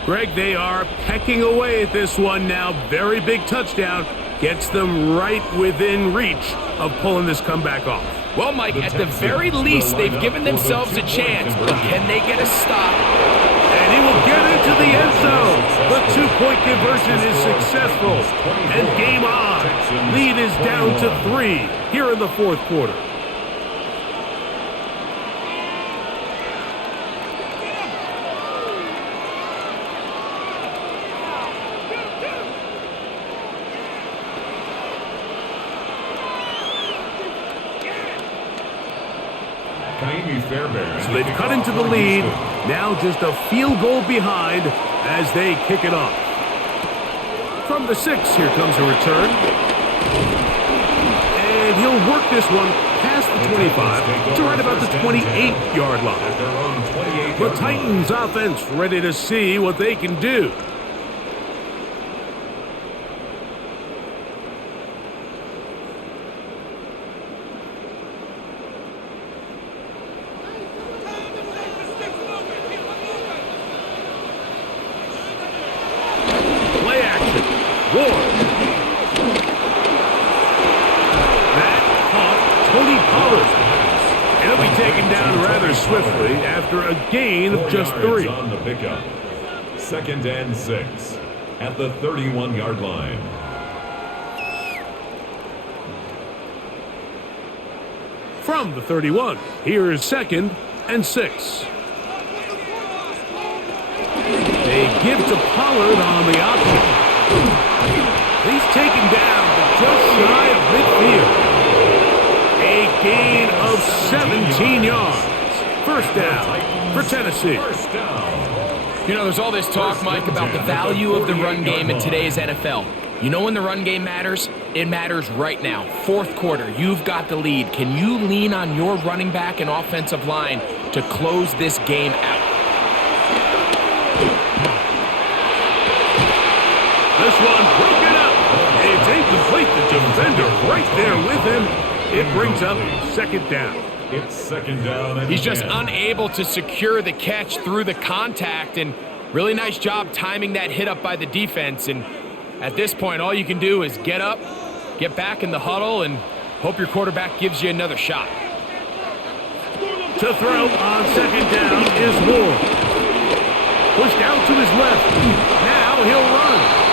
Greg, they are pecking away at this one now. Very big touchdown. Gets them right within reach of pulling this comeback off. Well, Mike, at the very least, they've given themselves a chance, but can they get a stop? And he will get into the end zone. The 2-point conversion is successful. And game on. Lead is down to 3 here in the 4th quarter. So they've cut into the lead. Now just a field goal behind as they kick it off. From the 6, here comes a return. And he'll work this one past the 25 to right about the 28-yard line. The Titans offense ready to see what they can do. Swiftly after a gain of just 3. On the pickup. 2nd and 6 at the 31-yard line. From the 31, here is 2nd and 6. They give to Pollard on the option. He's taken down but just shy of midfield. A gain of 17 yards. 1st down for Tennessee. You know, there's all this talk, Mike, about the value of the run game in today's NFL. You know when the run game matters? It matters right now. 4th quarter, you've got the lead. Can you lean on your running back and offensive line to close this game out? This one broken up. It's incomplete. The defender right there with him. It brings up 2nd down. It's 2nd down. He's just unable to secure the catch through the contact, and really nice job timing that hit up by the defense. And at this point, all you can do is get up, get back in the huddle, and hope your quarterback gives you another shot. To throw on 2nd down is Ward. Pushed out to his left. Now he'll run.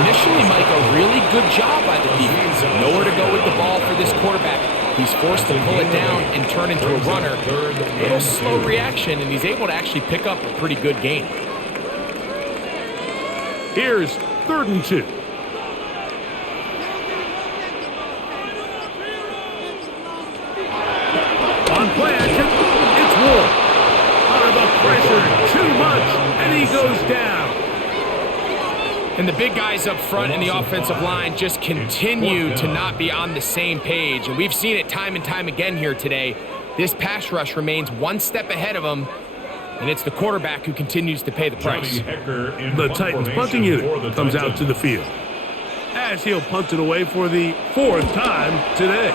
Initially, Mike, a really good job by the defense. Nowhere to go with the ball for this quarterback. He's forced to pull it down and turn into a runner. A little slow reaction, and he's able to actually pick up a pretty good gain. Here's 3rd and 2. On play action, it's Ward. Under the pressure, too much, and he goes down. And the big guys up front in the offensive line just continue to not be on the same page. And we've seen it time and time again here today. This pass rush remains one step ahead of them, and it's the quarterback who continues to pay the price. The Titans punting unit comes out to the field as he'll punt it away for the 4th time today.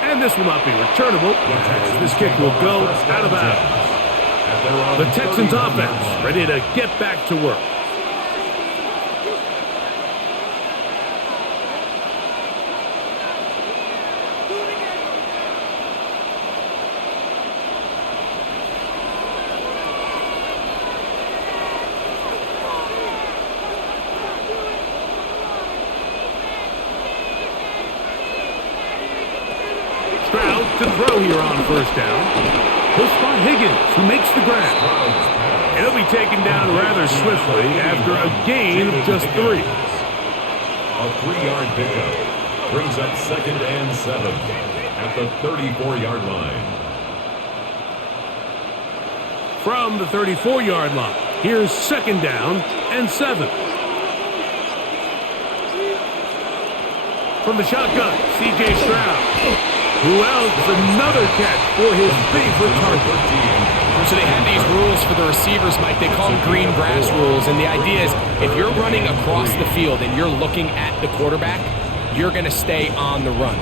And this will not be returnable. This kick will go out of bounds. The Texans offense ready to get back to work. throw here on first down. He'll spot Higgins, who makes the grab. He'll be taken down rather swiftly after a gain of just 3. A 3-yard pickup brings up 2nd and 7 at the 34-yard line. From the 34-yard line, here's 2nd down and 7. From the shotgun, C.J. Stroud. Who else? Another catch for his favorite target. So they have these rules for the receivers, Mike. They call them green grass rules. And the idea is if you're running across the field and you're looking at the quarterback, you're going to stay on the run.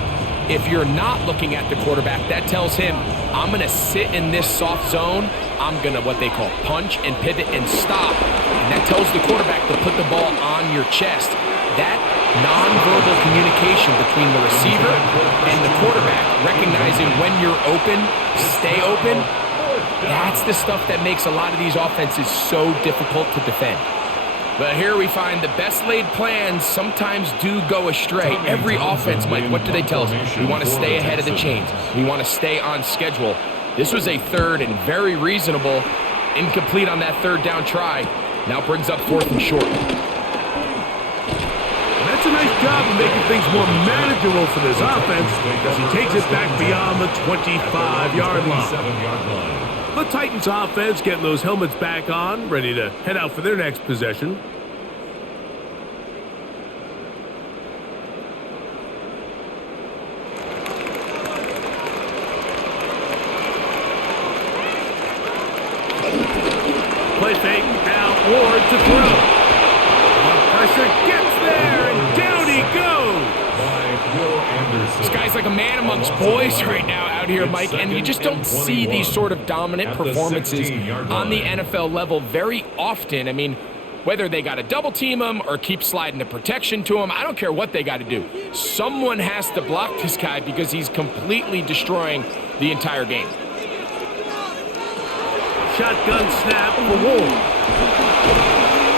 If you're not looking at the quarterback, that tells him, I'm going to sit in this soft zone. I'm going to what they call punch and pivot and stop. And that tells the quarterback to put the ball on your chest. That nonverbal communication between the receiver and the quarterback, recognizing when you're open, stay open, that's the stuff that makes a lot of these offenses so difficult to defend. But here we find the best laid plans sometimes do go astray. Every offense, Mike, what do they tell us? We want to stay ahead of the chains. We want to stay on schedule. This was a third and very reasonable, incomplete on that 3rd down try. Now brings up 4th and short. That's a nice job of making things more manageable for this offense as he takes it back beyond the 25-yard line. The Titans offense getting those helmets back on, ready to head out for their next possession. Play fake, now Ward to throw. Pressure gets there, and down he goes. This guy's like a man amongst boys right now out here, Mike, and you just don't see these sort of dominant performances on the NFL level very often. I mean, whether they got to double team him or keep sliding the protection to him, I don't care what they got to do. Someone has to block this guy because he's completely destroying the entire game. Shotgun snap for Ward.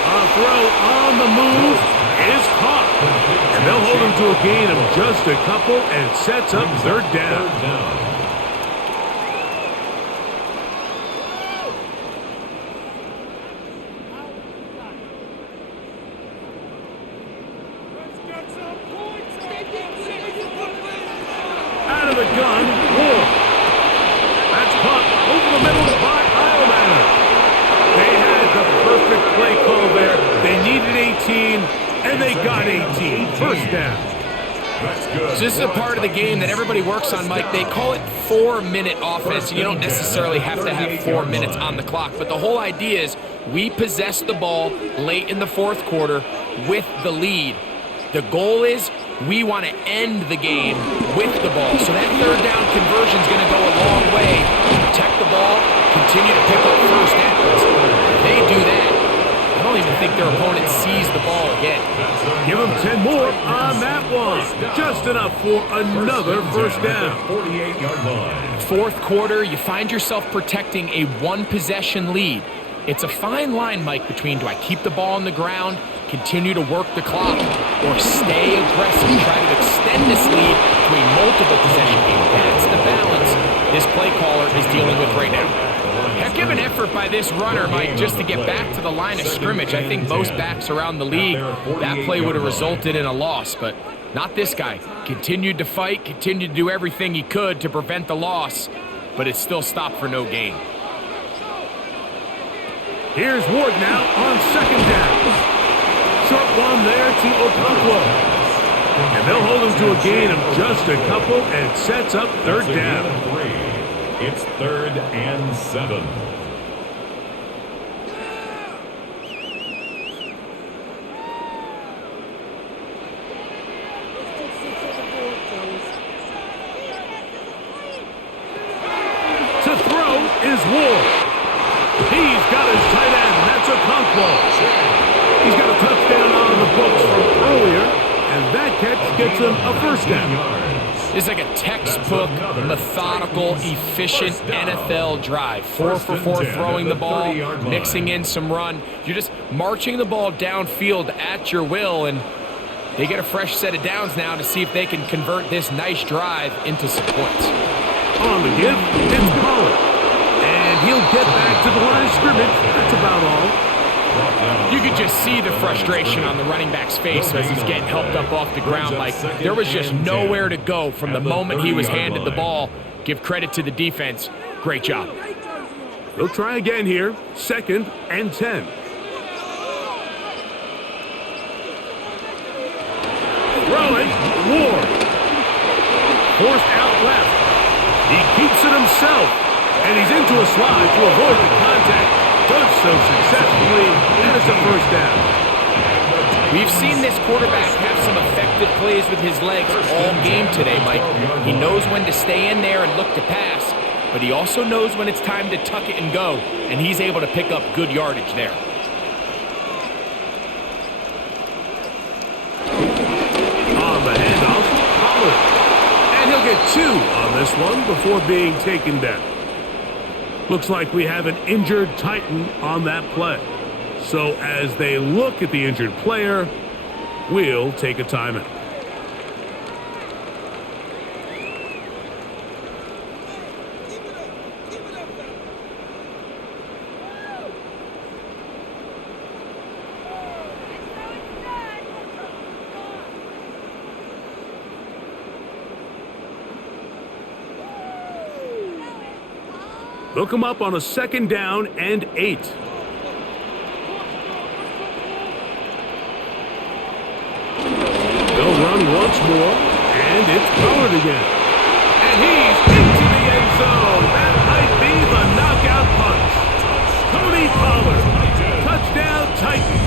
A throw on the move is caught. And they'll hold him to a gain of just a couple and sets up 3rd down. Out of the gun, Ward. That's caught over the middle by Ilemanner. They had the perfect play call there. They needed 18, and they got 18. 1st down. So this is a part of the game that everybody works on, Mike. They call it 4-minute offense. You don't necessarily have to have 4 minutes on the clock, but the whole idea is we possess the ball late in the 4th quarter with the lead. The goal is we want to end the game with the ball. So that 3rd down conversion is going to go a long way. Protect the ball, continue to pick up 1st downs. If they do that, I don't even think their opponent sees the ball again. Give them 10 more on that one. Just enough for another 1st down. 48-yard line. 4th quarter, you find yourself protecting a 1-possession lead. It's a fine line, Mike, between do I keep the ball on the ground, continue to work the clock, or stay aggressive, try to extend this lead to a multiple possession game. That's the balance this play caller is dealing with right now. Heck of an effort by this runner, Mike, just to get back to the line of scrimmage. I think most backs around the league, that play would have resulted in a loss, but not this guy. Continued to fight, continued to do everything he could to prevent the loss, but it still stopped for no gain. Here's Ward now on 2nd down. Short one there to Okonkwo. And they'll hold him to a gain of just a couple and sets up 3rd down. It's 3rd and 7. To throw is Ward. He's got his tight end. That's Okonkwo. He's got a touchdown on the books from earlier, and that catch gets him a 1st down. It's like a textbook, methodical, efficient NFL drive. 4 for 4 throwing the ball, mixing in some run. You're just marching the ball downfield at your will, and they get a fresh set of downs now to see if they can convert this nice drive into some points. On the give, it's Pollard. And he'll get back to the line of scrimmage. That's about all. You could just see the frustration on the running back's face as he's getting helped up off the ground. Like, there was just nowhere to go from the moment he was handed the ball. Give credit to the defense. Great job. They'll try again here. 2nd and 10. Throwing, Ward. Forced out left. He keeps it himself. And he's into a slide to avoid the contact. Does so successfully. And it's a first down. We've seen this quarterback have some effective plays with his legs all game today, Mike. He knows when to stay in there and look to pass, but he also knows when it's time to tuck it and go, and he's able to pick up good yardage there. On the handoff, Pollard. And he'll get 2 on this one before being taken down. Looks like we have an injured Titan on that play. So as they look at the injured player, we'll take a timeout. They'll come up on a 2nd down and 8. They'll run once more, and it's Pollard again. And he's into the end zone. That might be the knockout punch. Tony Pollard, touchdown Titans.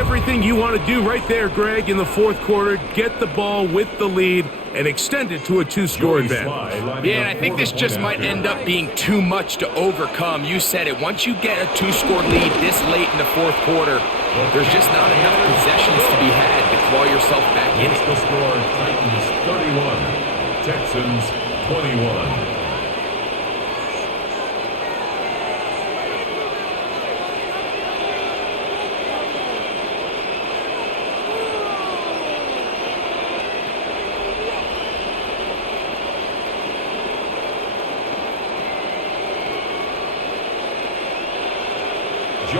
Everything you want to do right there, Greg, in the 4th quarter. Get the ball with the lead and extend it to a 2-score advantage. Yeah, and I think this just might end up being too much to overcome. You said it. Once you get a 2-score lead this late in the 4th quarter, there's just not enough possessions to be had to claw yourself back in it. The score, Titans 31, Texans 21.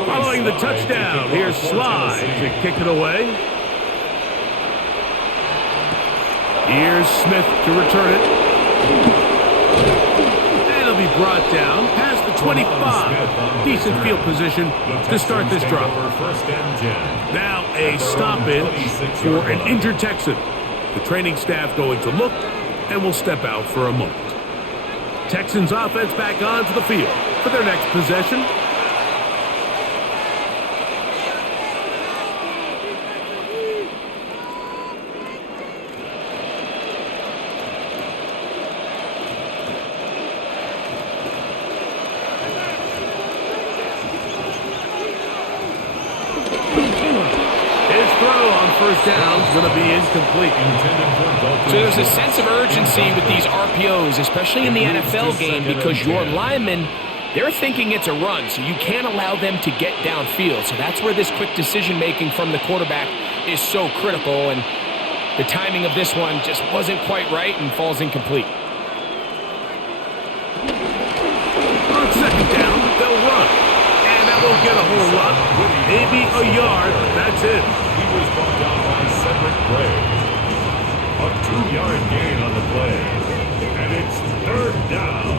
Following the touchdown, here's Slide to kick it away. Here's Smith to return it. And it'll be brought down past the 25. Decent field position to start this drive. Now a stoppage for an injured Texan. The training staff going to look and will step out for a moment. Texans offense back onto the field for their next possession. First down is going to be incomplete. So there's a sense of urgency with these RPOs, especially in the NFL game, because your linemen, they're thinking it's a run, so you can't allow them to get downfield. So that's where this quick decision-making from the quarterback is so critical, and the timing of this one just wasn't quite right and falls incomplete. On 2nd down, they'll run. And that won't get a whole lot. Maybe a yard, but that's it. He was brought down by Cedric Gray. A 2-yard gain on the play. And it's 3rd down.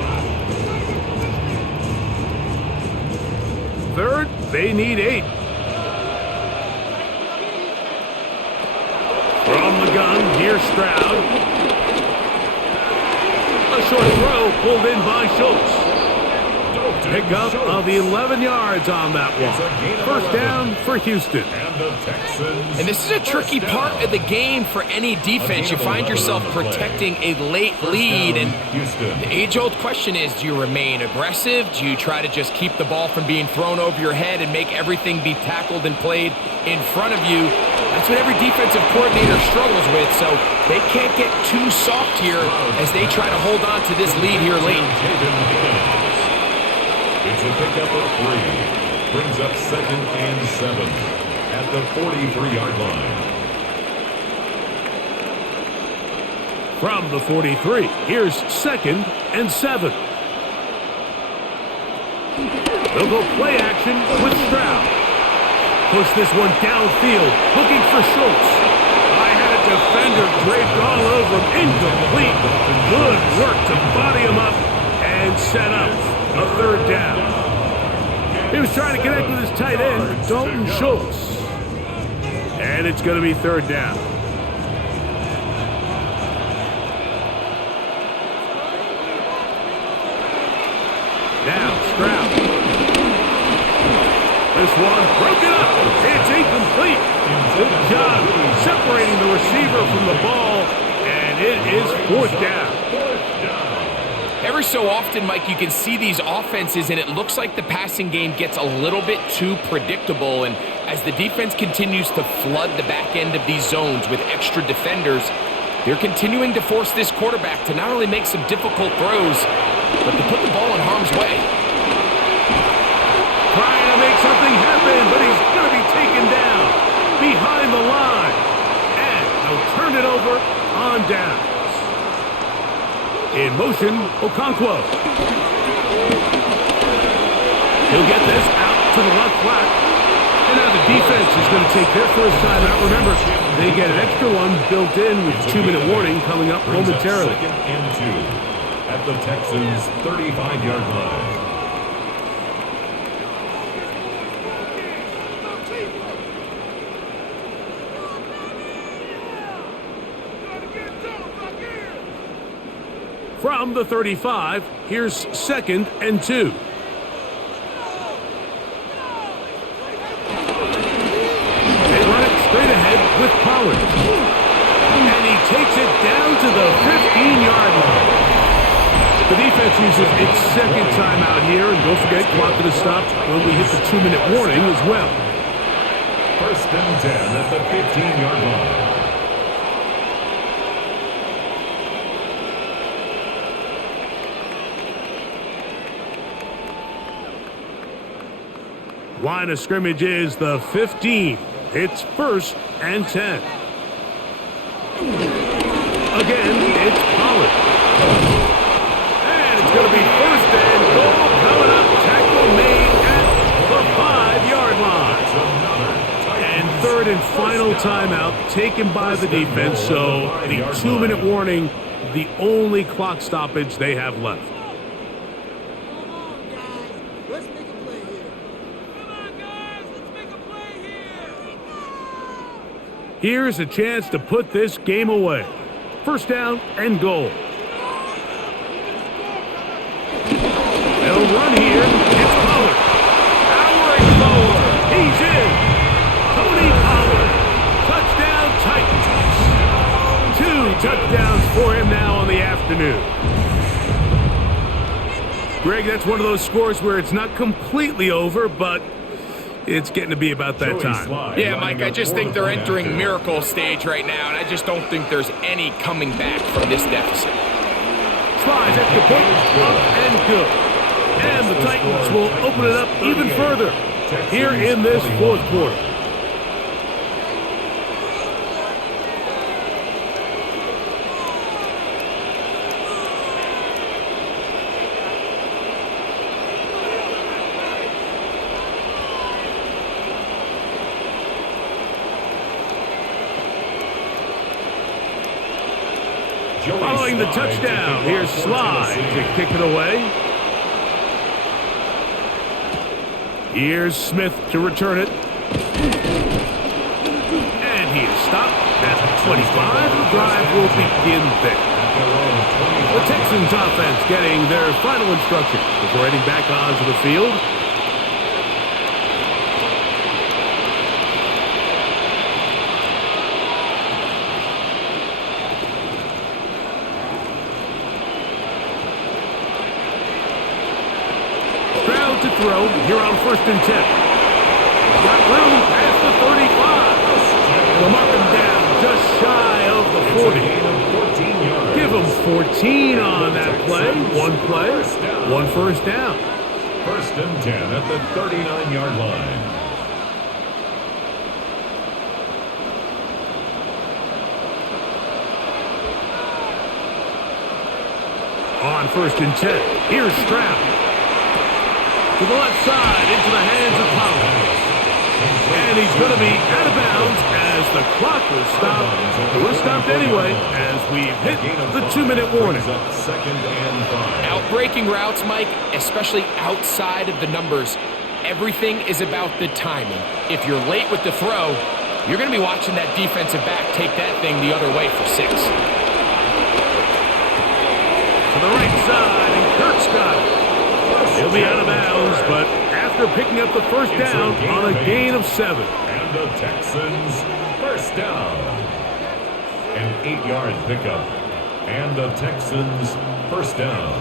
3rd, they need 8. From the gun, here's Stroud. A short throw pulled in by Schultz. Pick up of 11 yards on that one. First down for Houston. And this is a tricky part of the game for any defense. You find yourself protecting a late lead, and the age-old question is, do you remain aggressive? Do you try to just keep the ball from being thrown over your head and make everything be tackled and played in front of you? That's what every defensive coordinator struggles with, so they can't get too soft here as they try to hold on to this lead here late. It's a pickup of 3. Brings up 2nd and 7 at the 43-yard line. From the 43, here's 2nd and 7. They'll go play action with Stroud. Push this one downfield, looking for Schultz. I had a defender draped all over him, incomplete. Good work to body him up and set up a 3rd down. He was trying to connect with his tight end, Dalton Schultz. And it's going to be 3rd down. Now Stroud. This one broken up. It's incomplete. Good job separating the receiver from the ball, and it is 4th down. Every so often, Mike, you can see these offenses, and it looks like the passing game gets a little bit too predictable. And as the defense continues to flood the back end of these zones with extra defenders, they're continuing to force this quarterback to not only make some difficult throws, but to put the ball in harm's way. Trying to make something happen, but he's going to be taken down behind the line. And they'll turn it over on downs. In motion, Okonkwo. He'll get this out to the left flat. And now the defense is going to take their first timeout. Remember, they get an extra one built in with 2-minute warning coming up momentarily. 2nd and 2 at the Texans' 35-yard line. From the 35, here's 2nd and 2. They run it straight ahead with Pollard. And he takes it down to the 15-yard line. The defense uses its 2nd timeout here, and don't forget, clock to stop when we hit the 2-minute warning as well. 1st and 10 at the 15-yard line. Line of scrimmage is the 15. It's 1st and 10. Again, it's Pollard. And it's going to be 1st and goal coming up. Tackle made at the 5-yard line. And 3rd and final timeout taken by the defense. So the 2-minute warning, the only clock stoppage they have left. Here's a chance to put this game away. 1st down and goal. They'll run here. It's Pollard. Powering forward. He's in. Tony Pollard. Touchdown Titans. 2 touchdowns for him now on the afternoon. Greg, that's one of those scores where it's not completely over, but it's getting to be about that time. Yeah, Mike, I just think they're entering miracle stage right now, and I just don't think there's any coming back from this deficit. Slides at the point, up and good. And the Titans will open it up even further here in this 4th quarter. Following the touchdown, here's Slide to kick it away. Here's Smith to return it. And he is stopped at the 25. The drive will begin there. The Texans offense getting their final instruction before heading back onto the field. To throw here on 1st and 10. Got room past the 35. They'll mark him down just shy of the 40. Give him 14 on that play. One 1st down. 1st and 10 at the 39-yard line. On 1st and 10, here's Stroud. To the left side, into the hands of Collins. And he's going to be out of bounds as the clock will stop. We're stopped anyway as we've hit the 2-minute warning. Outbreaking routes, Mike, especially outside of the numbers, everything is about the timing. If you're late with the throw, you're going to be watching that defensive back take that thing the other way for 6. To the right side, and Kirk's got it. He'll be out of bounds, but after picking up the first down on a gain of 7. And the Texans first down. An 8-yard pickup. And the Texans first down.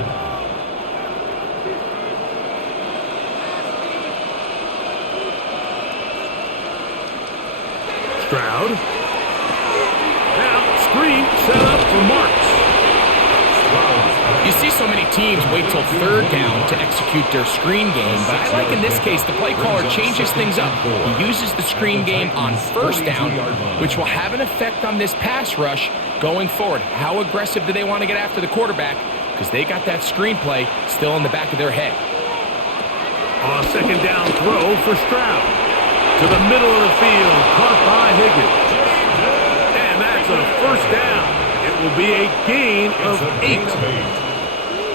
Stroud. Now, screen set up for Marks. You see so many teams wait till 3rd down to execute their screen game, but I like in this case the play caller changes things up. He uses the screen game on 1st down, which will have an effect on this pass rush going forward. How aggressive do they want to get after the quarterback? Because they got that screen play still in the back of their head. On 2nd down throw for Stroud. To the middle of the field, caught by Higgins. And that's a 1st down. It will be a gain of 8.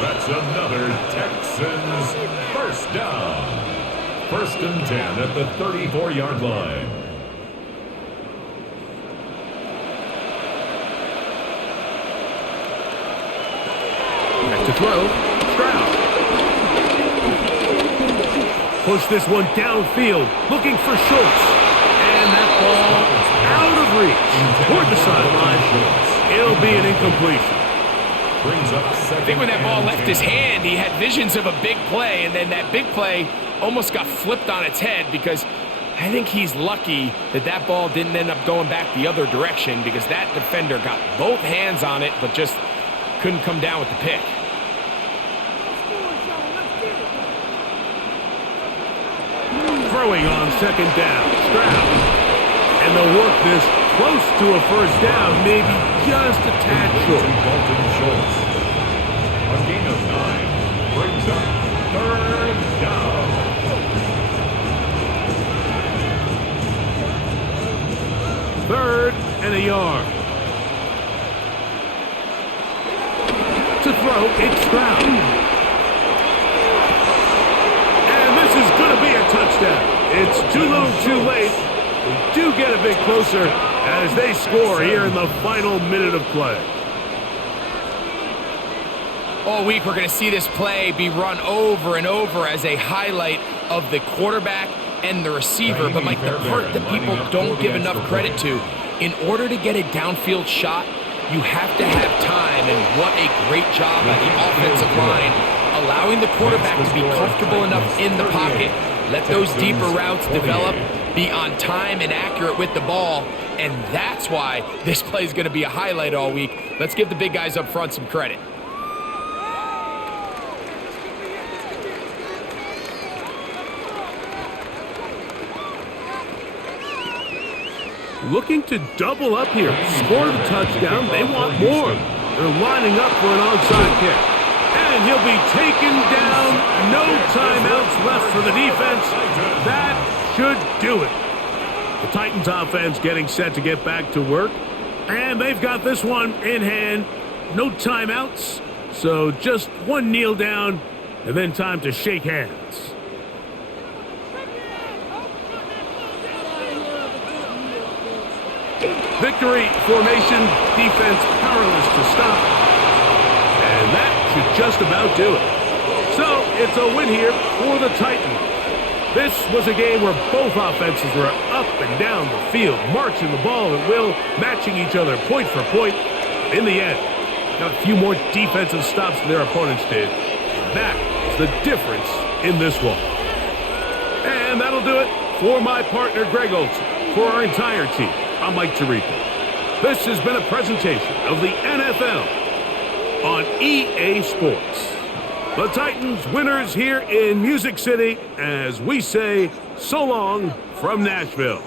That's another Texans first down. 1st and 10 at the 34-yard line. Back to throw, Stroud. Push this one downfield, looking for Schultz. And that ball out of reach toward the sideline. It'll be an incompletion. I think when that ball left his hand, he had visions of a big play, and then that big play almost got flipped on its head because I think he's lucky that that ball didn't end up going back the other direction because that defender got both hands on it but just couldn't come down with the pick. Throwing on 2nd down, Stroud. And they'll work this close to a 1st down, maybe just a tad short. Dalton Schultz. A gain of 9 brings up 3rd down. 3rd and a yard. To throw, it's Stroud. And this is going to be a touchdown. It's too little too late. We do get a bit closer as they score here in the final minute of play. All week we're going to see this play be run over and over as a highlight of the quarterback and the receiver. But, Mike, the part that people don't give enough credit to, in order to get a downfield shot, you have to have time. And what a great job by the offensive line, allowing the quarterback to be comfortable enough in the pocket, let those deeper routes develop, be on time and accurate with the ball, and that's why this play is going to be a highlight all week. Let's give the big guys up front some credit. Looking to double up here, score the touchdown. They want more. They're lining up for an onside kick. And he'll be taken down. No timeouts left for the defense. That should do it. The Titans offense getting set to get back to work. And they've got this one in hand. No timeouts. So just one kneel down and then time to shake hands. Victory formation, defense powerless to stop. And that should just about do it. So it's a win here for the Titans. This was a game where both offenses were up and down the field, marching the ball at will, matching each other point for point. In the end, got a few more defensive stops than their opponents did. That is the difference in this one. And that'll do it for my partner, Greg Olson. For our entire team, I'm Mike Tirico. This has been a presentation of the NFL on EA Sports. The Titans winners here in Music City as we say so long from Nashville.